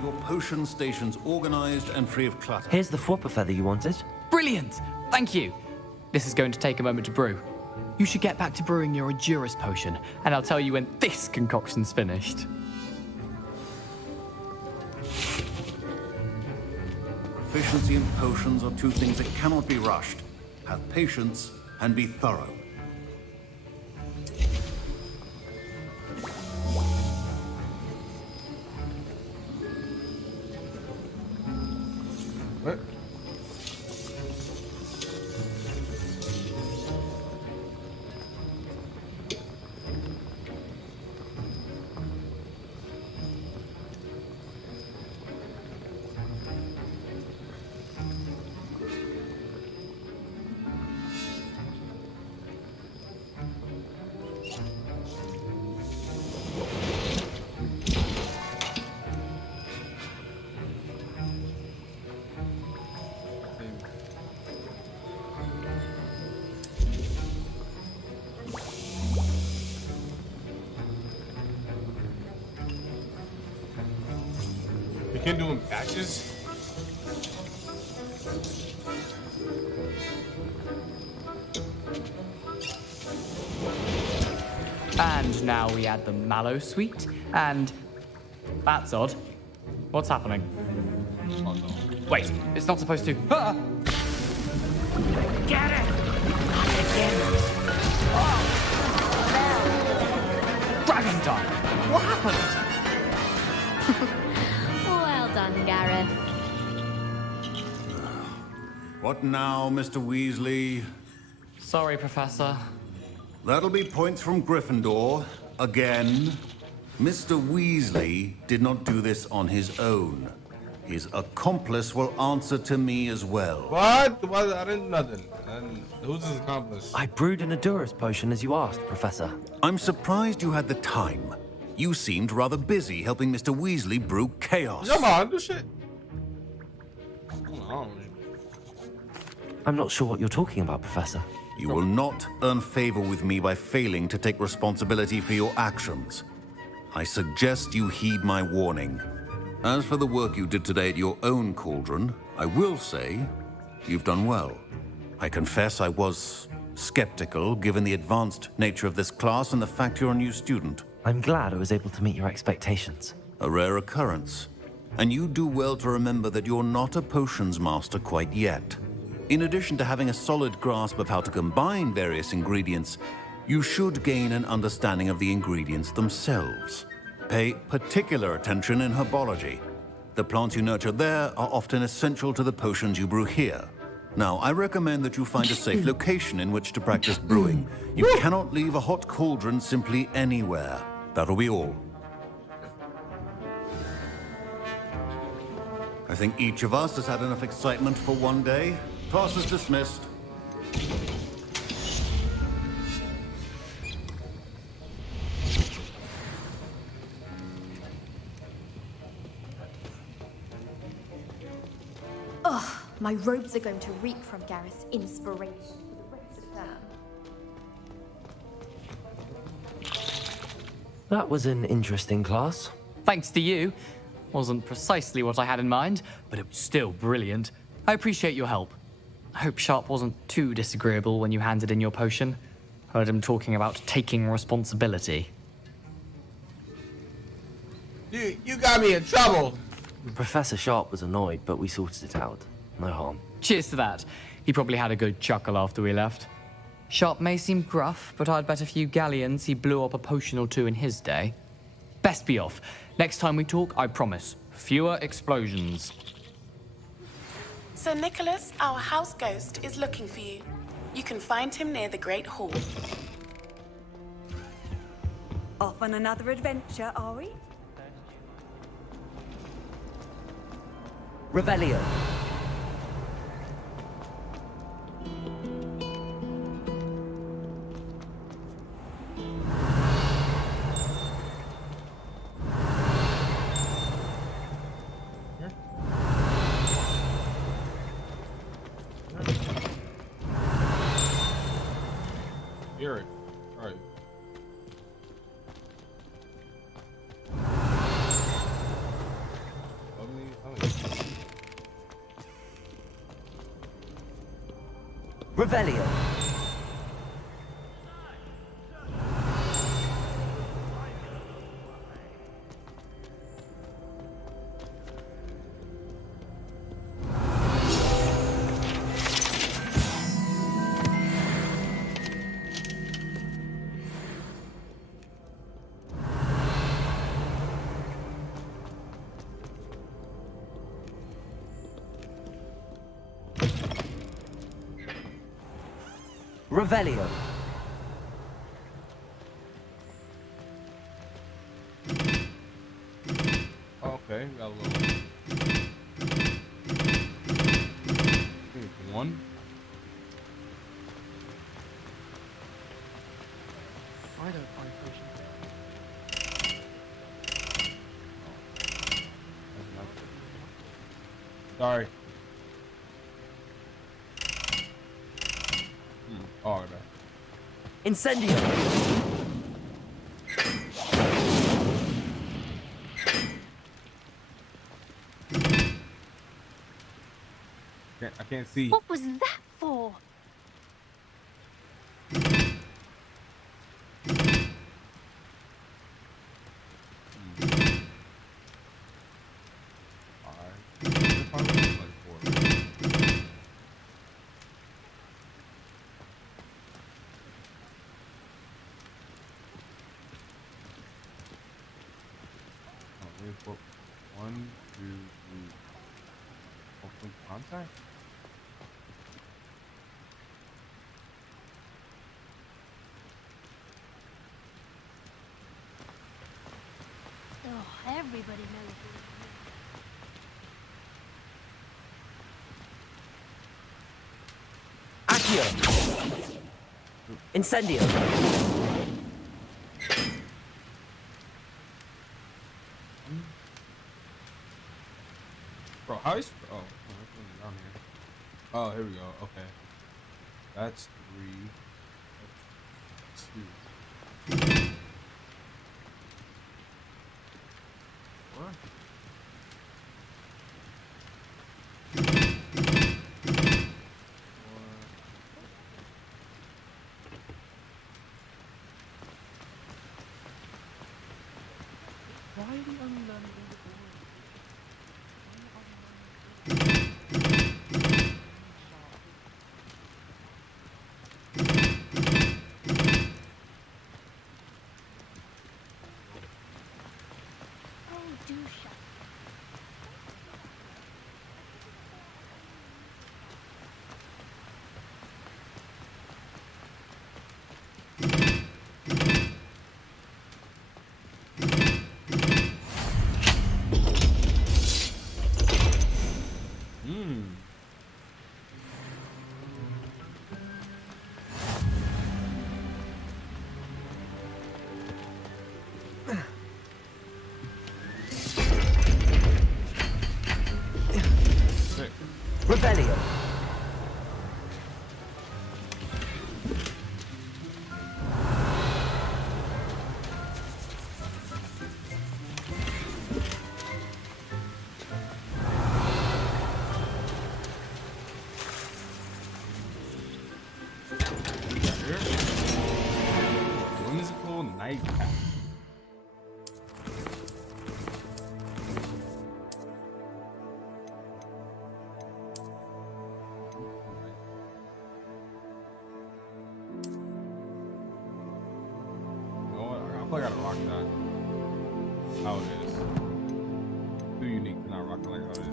your potion station's organized and free of clutter. Here's the Fwooper feather you wanted. Brilliant! Thank you! This is going to take a moment to brew. You should get back to brewing your Edurus potion, and I'll tell you when this concoction's finished. Proficiency in potions are two things that cannot be rushed. Have patience and be thorough. What? You can do them patches. And now we add the mallow sweet, and that's odd. What's happening? Oh no. Wait, it's not supposed to. Ah! Get it! Oh. Dragon time! What happened? Well done, Gareth. What now, Mr. Weasley? Sorry, Professor. That'll be points from Gryffindor. Again. Mr. Weasley did not do this on his own. His accomplice will answer to me as well. What? I didn't do nothing. And who's his accomplice? I brewed an Adurus potion as you asked, Professor. I'm surprised you had the time. You seemed rather busy helping Mr. Weasley brew chaos. Come on, do shit. I'm not sure what you're talking about, Professor. You will not earn favor with me by failing to take responsibility for your actions. I suggest you heed my warning. As for the work you did today at your own cauldron, I will say you've done well. I confess I was skeptical, given the advanced nature of this class and the fact you're a new student. I'm glad I was able to meet your expectations. A rare occurrence. And you do well to remember that you're not a potions master quite yet. In addition to having a solid grasp of how to combine various ingredients, you should gain an understanding of the ingredients themselves. Pay particular attention in herbology. The plants you nurture there are often essential to the potions you brew here. Now, I recommend that you find a safe location in which to practice brewing. You cannot leave a hot cauldron simply anywhere. That'll be all. I think each of us has had enough excitement for one day. Class is dismissed. Ugh, my robes are going to reek from Gareth's inspiration for the rest of the term. That was an interesting class. Thanks to you. Wasn't precisely what I had in mind, but it was still brilliant. I appreciate your help. I hope Sharp wasn't too disagreeable when you handed in your potion. Heard him talking about taking responsibility. You got me in trouble. Professor Sharp was annoyed, but we sorted it out. No harm. Cheers to that. He probably had a good chuckle after we left. Sharp may seem gruff, but I'd bet a few galleons he blew up a potion or two in his day. Best be off. Next time we talk, I promise, fewer explosions. Sir Nicholas, our house ghost, is looking for you. You can find him near the Great Hall. Off on another adventure, are we? Revelio. Eric, all right. Revelio. Revelio. Okay, got a little. One. I don't find potions. Sorry. Oh, right. Incendio. can't see. What was that for? One, two, three. Open contact. Oh, everybody knows. Accio! Incendio! Bro, how is oh, it's down here. Oh, here we go. Okay, that's 3. That's 2. 4. Why are you unlearning the Revelio! Whimsical nightcap. I gotta rock that. How it is. Too unique to not rock it like how it is.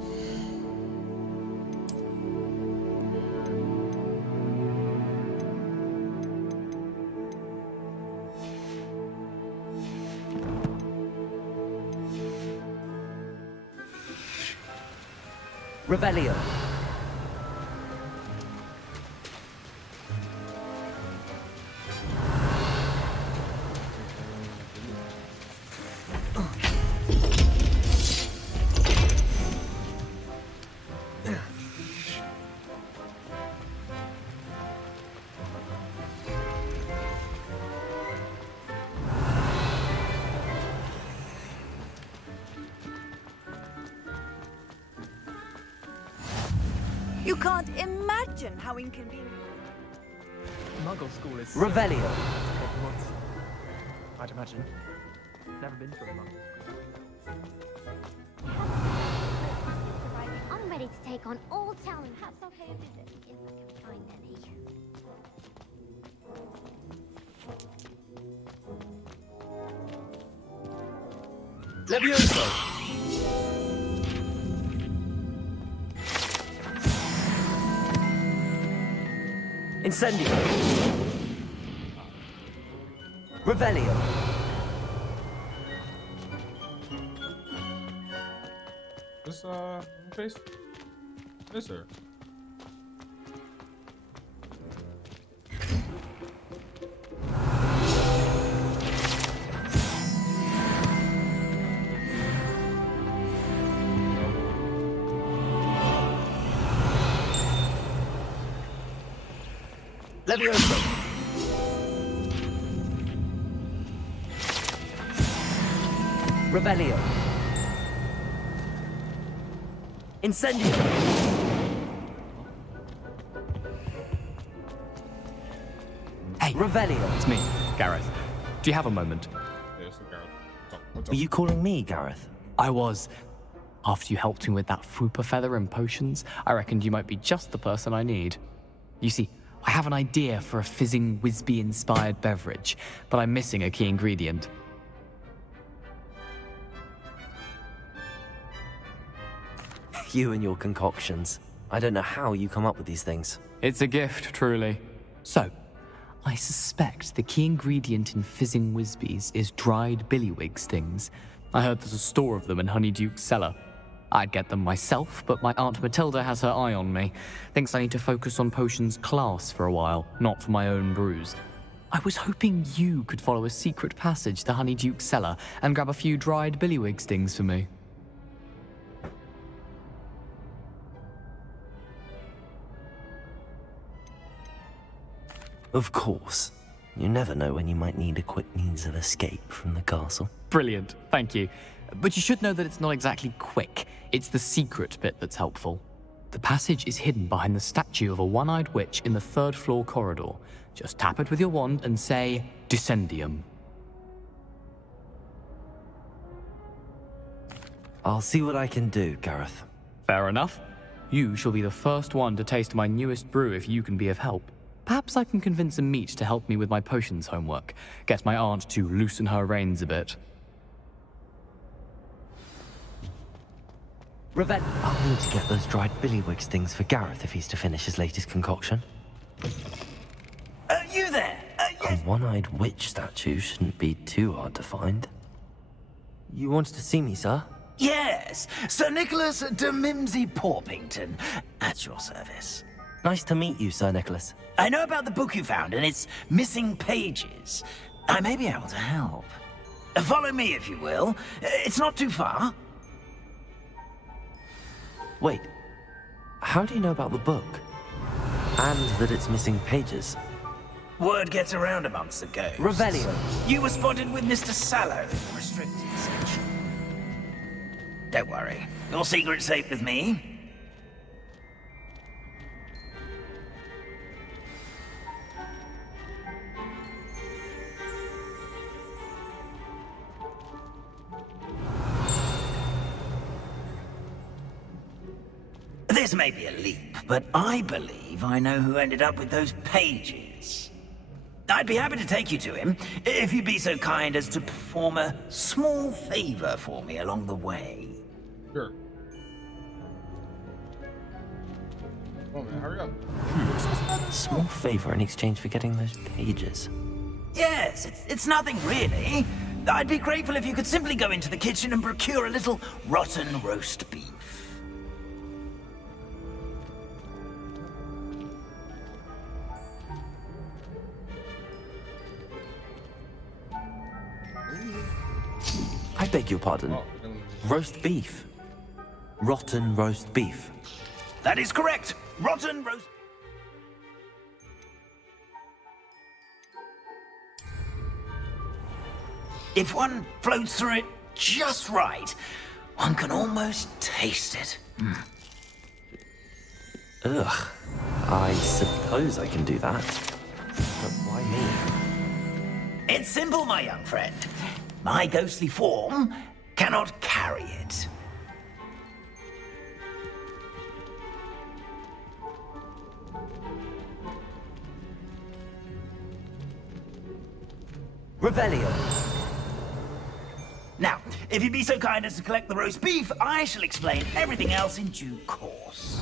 Revelio. You can't imagine how inconvenient. Muggle school is Revelio. Hogwarts, I'd imagine. Never been to a Muggle school. I'm ready to take on all challenge. Perhaps I'll pay a visit if I can find any. Levioso! Incendio! Revelio! This face? Yes, sir. Levioso! Revelio! Incendio! Hey, Revelio. It's me, Gareth. Do you have a moment? Yes, Gareth. What's Were you calling me, Gareth? I was. After you helped me with that Fupa feather and potions, I reckoned you might be just the person I need. You see, I have an idea for a fizzing Whizbee-inspired beverage, but I'm missing a key ingredient. You and your concoctions. I don't know how you come up with these things. It's a gift, truly. So, I suspect the key ingredient in fizzing Whizbees is dried billywig stings. I heard there's a store of them in Honeyduke's cellar. I'd get them myself, but my Aunt Matilda has her eye on me. Thinks I need to focus on potions class for a while, not for my own brews. I was hoping you could follow a secret passage to Honeyduke's cellar and grab a few dried billywig stings for me. Of course. You never know when you might need a quick means of escape from the castle. Brilliant, thank you. But you should know that it's not exactly quick. It's the secret bit that's helpful. The passage is hidden behind the statue of a one-eyed witch in the third-floor corridor. Just tap it with your wand and say, Descendium. I'll see what I can do, Gareth. Fair enough. You shall be the first one to taste my newest brew if you can be of help. Perhaps I can convince a meat to help me with my potions homework. Get my aunt to loosen her reins a bit. I'll need to get those dried billywig stings for Gareth if he's to finish his latest concoction. You there? A one-eyed witch statue shouldn't be too hard to find. You wanted to see me, sir? Yes, Sir Nicholas de Mimsy Porpington, at your service. Nice to meet you, Sir Nicholas. I know about the book you found and its missing pages. I may be able to help. Follow me, if you will. It's not too far. Wait, how do you know about the book? And that it's missing pages? Word gets around amongst the ghosts. Revelio. You were spotted with Mr. Sallow in the restricted section. Don't worry, your secret's safe with me. This may be a leap, but I believe I know who ended up with those pages. I'd be happy to take you to him, if you'd be so kind as to perform a small favor for me along the way. Sure. Oh man, hurry up. Small favor in exchange for getting those pages. Yes, it's nothing really. I'd be grateful if you could simply go into the kitchen and procure a little rotten roast beef. I beg your pardon. Roast beef. Rotten roast beef. That is correct. Rotten roast. If one floats through it just right, one can almost taste it. Ugh. I suppose I can do that. But why me? It's simple, my young friend. My ghostly form cannot carry it. Revelio. Now, if you'd be so kind as to collect the roast beef, I shall explain everything else in due course.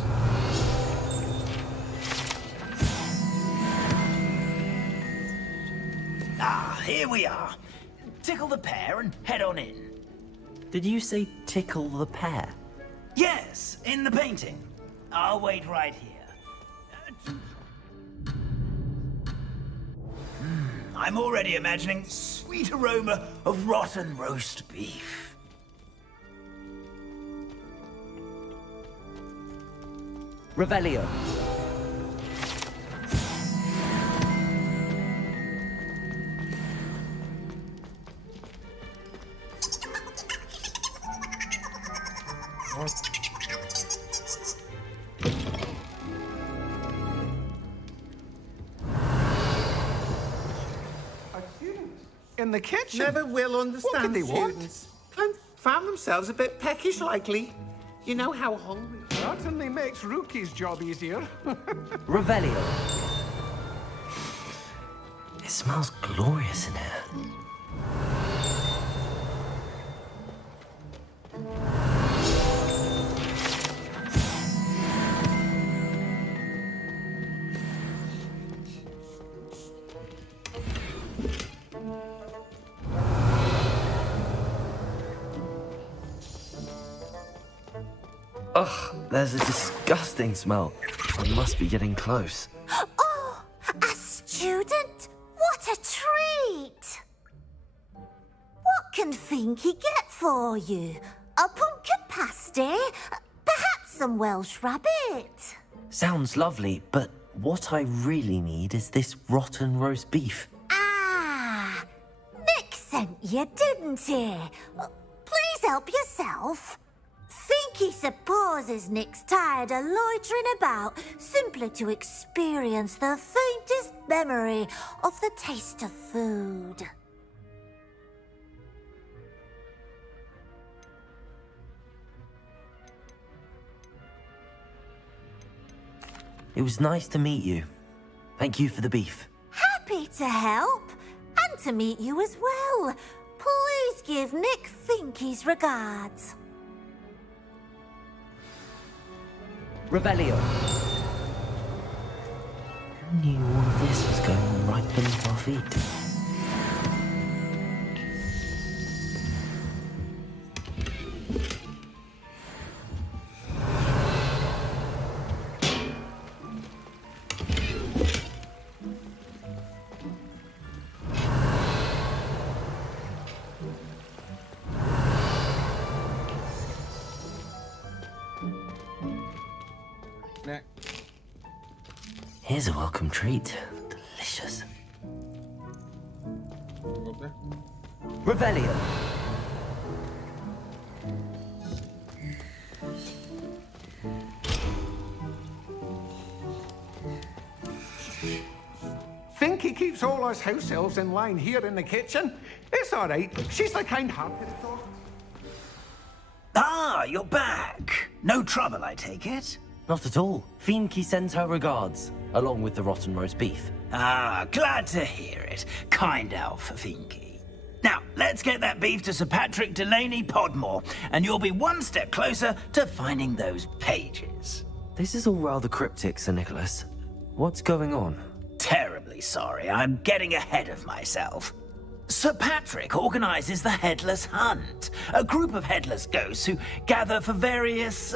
Ah, here we are. Tickle the pear and head on in. Did you say tickle the pear? Yes, in the painting. I'll wait right here. I'm already imagining sweet aroma of rotten roast beef. Revelio. In the kitchen? Never will understand What could they want? students. And found themselves a bit peckish likely. You know how hungry... Certainly makes Rookie's job easier. Revelio. It smells glorious in here. Ugh, there's a disgusting smell. I must be getting close. Oh, a student? What a treat! What can Finky get for you? A pumpkin pasty? Perhaps some Welsh rabbit? Sounds lovely, but what I really need is this rotten roast beef. Ah, Nick sent you, didn't he? Please help yourself. Finky supposes Nick's tired of loitering about simply to experience the faintest memory of the taste of food. It was nice to meet you. Thank you for the beef. Happy to help, and to meet you as well. Please give Nick Finky's regards. Revelio. Who knew all of this was going on right beneath our feet? Here's a welcome treat. Delicious. Revelio. Finky keeps all us house elves in line here in the kitchen. It's all right. She's the kind-hearted sort. Ah, you're back. No trouble, I take it? Not at all. Finky sends her regards, along with the rotten roast beef. Ah, glad to hear it. Kind elf, Finky. Now, let's get that beef to Sir Patrick Delaney Podmore, and you'll be one step closer to finding those pages. This is all rather cryptic, Sir Nicholas. What's going on? Terribly sorry, I'm getting ahead of myself. Sir Patrick organizes the Headless Hunt, a group of headless ghosts who gather for various,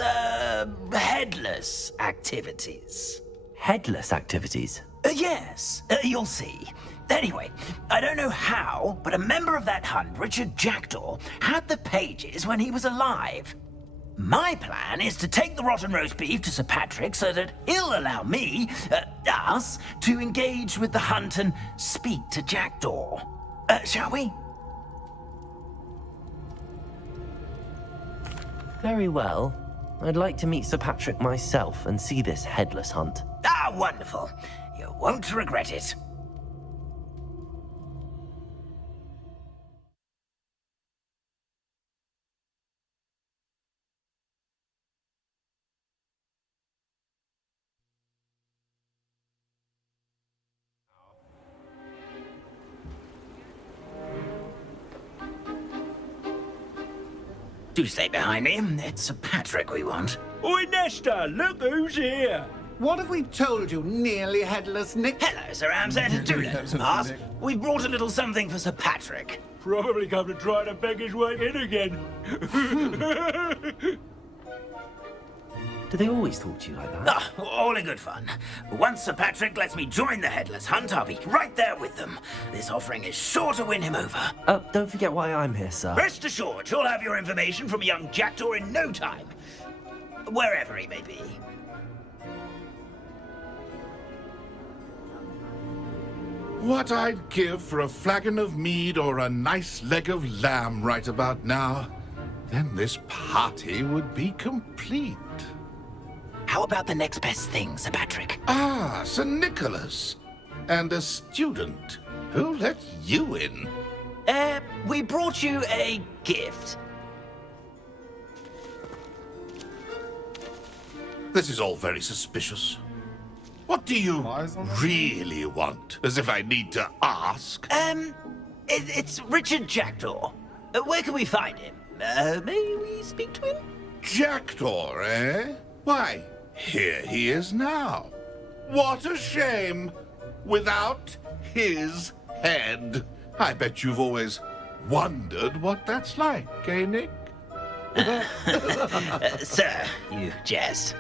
headless activities. Headless activities? Yes, you'll see. Anyway, I don't know how, but a member of that hunt, Richard Jackdaw, had the pages when he was alive. My plan is to take the rotten roast beef to Sir Patrick so that he'll allow me, us, to engage with the hunt and speak to Jackdaw. Shall we? Very well. I'd like to meet Sir Patrick myself and see this headless hunt. Ah, wonderful. You won't regret it. Do stay behind me. It's Sir Patrick we want. Oi, Nesta, look who's here. What have we told you, nearly headless Nick? Hello, Sir Ramsed. Do let us pass. We've brought a little something for Sir Patrick. Probably come to try to beg his way in again. Do they always talk to you like that? Ah, all in good fun. Once Sir Patrick lets me join the Headless Hunt, I'll be right there with them. This offering is sure to win him over. Don't forget why I'm here, sir. Rest assured, you'll have your information from a young Jackdaw in no time. Wherever he may be. What I'd give for a flagon of mead or a nice leg of lamb right about now. Then this party would be complete. How about the next best thing, Sir Patrick? Ah, Sir Nicholas. And a student. Who let you in? We brought you a gift. This is all very suspicious. What do you really want? As if I need to ask. It's Richard Jackdaw. Where can we find him? May we speak to him? Jackdaw, eh? Why, here he is now. What a shame. Without his head. I bet you've always wondered what that's like, eh, Nick? Sir, you jest.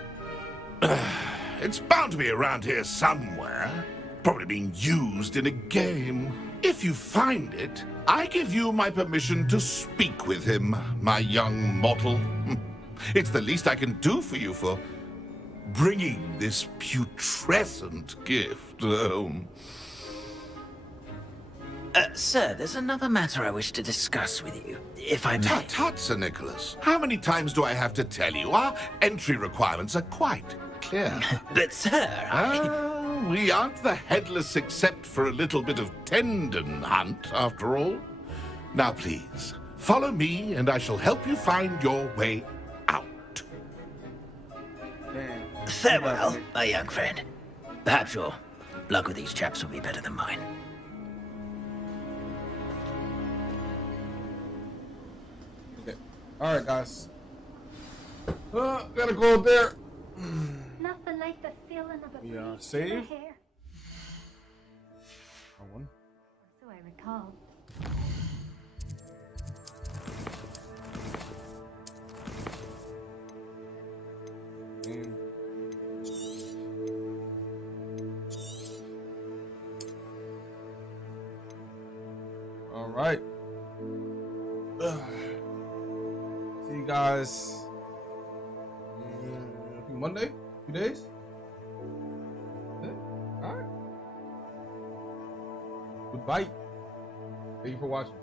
It's bound to be around here somewhere. Probably being used in a game. If you find it, I give you my permission to speak with him, my young mortal. It's the least I can do for you for bringing this putrescent gift home. Sir, there's another matter I wish to discuss with you, if I may. Tut, Sir Nicholas. How many times do I have to tell you? Our entry requirements are quite clear. But, sir, we aren't the headless except for a little bit of tendon hunt, after all. Now, please, follow me, and I shall help you find your way out. Farewell, my young friend. Perhaps your luck with these chaps will be better than mine. Alright, guys. Gotta go up there. Nothing like the feeling of a Yeah, save. hair. One. So I recall. Alright. See you guys. I think Monday? 2 days? Yeah. Alright. Goodbye. Thank you for watching.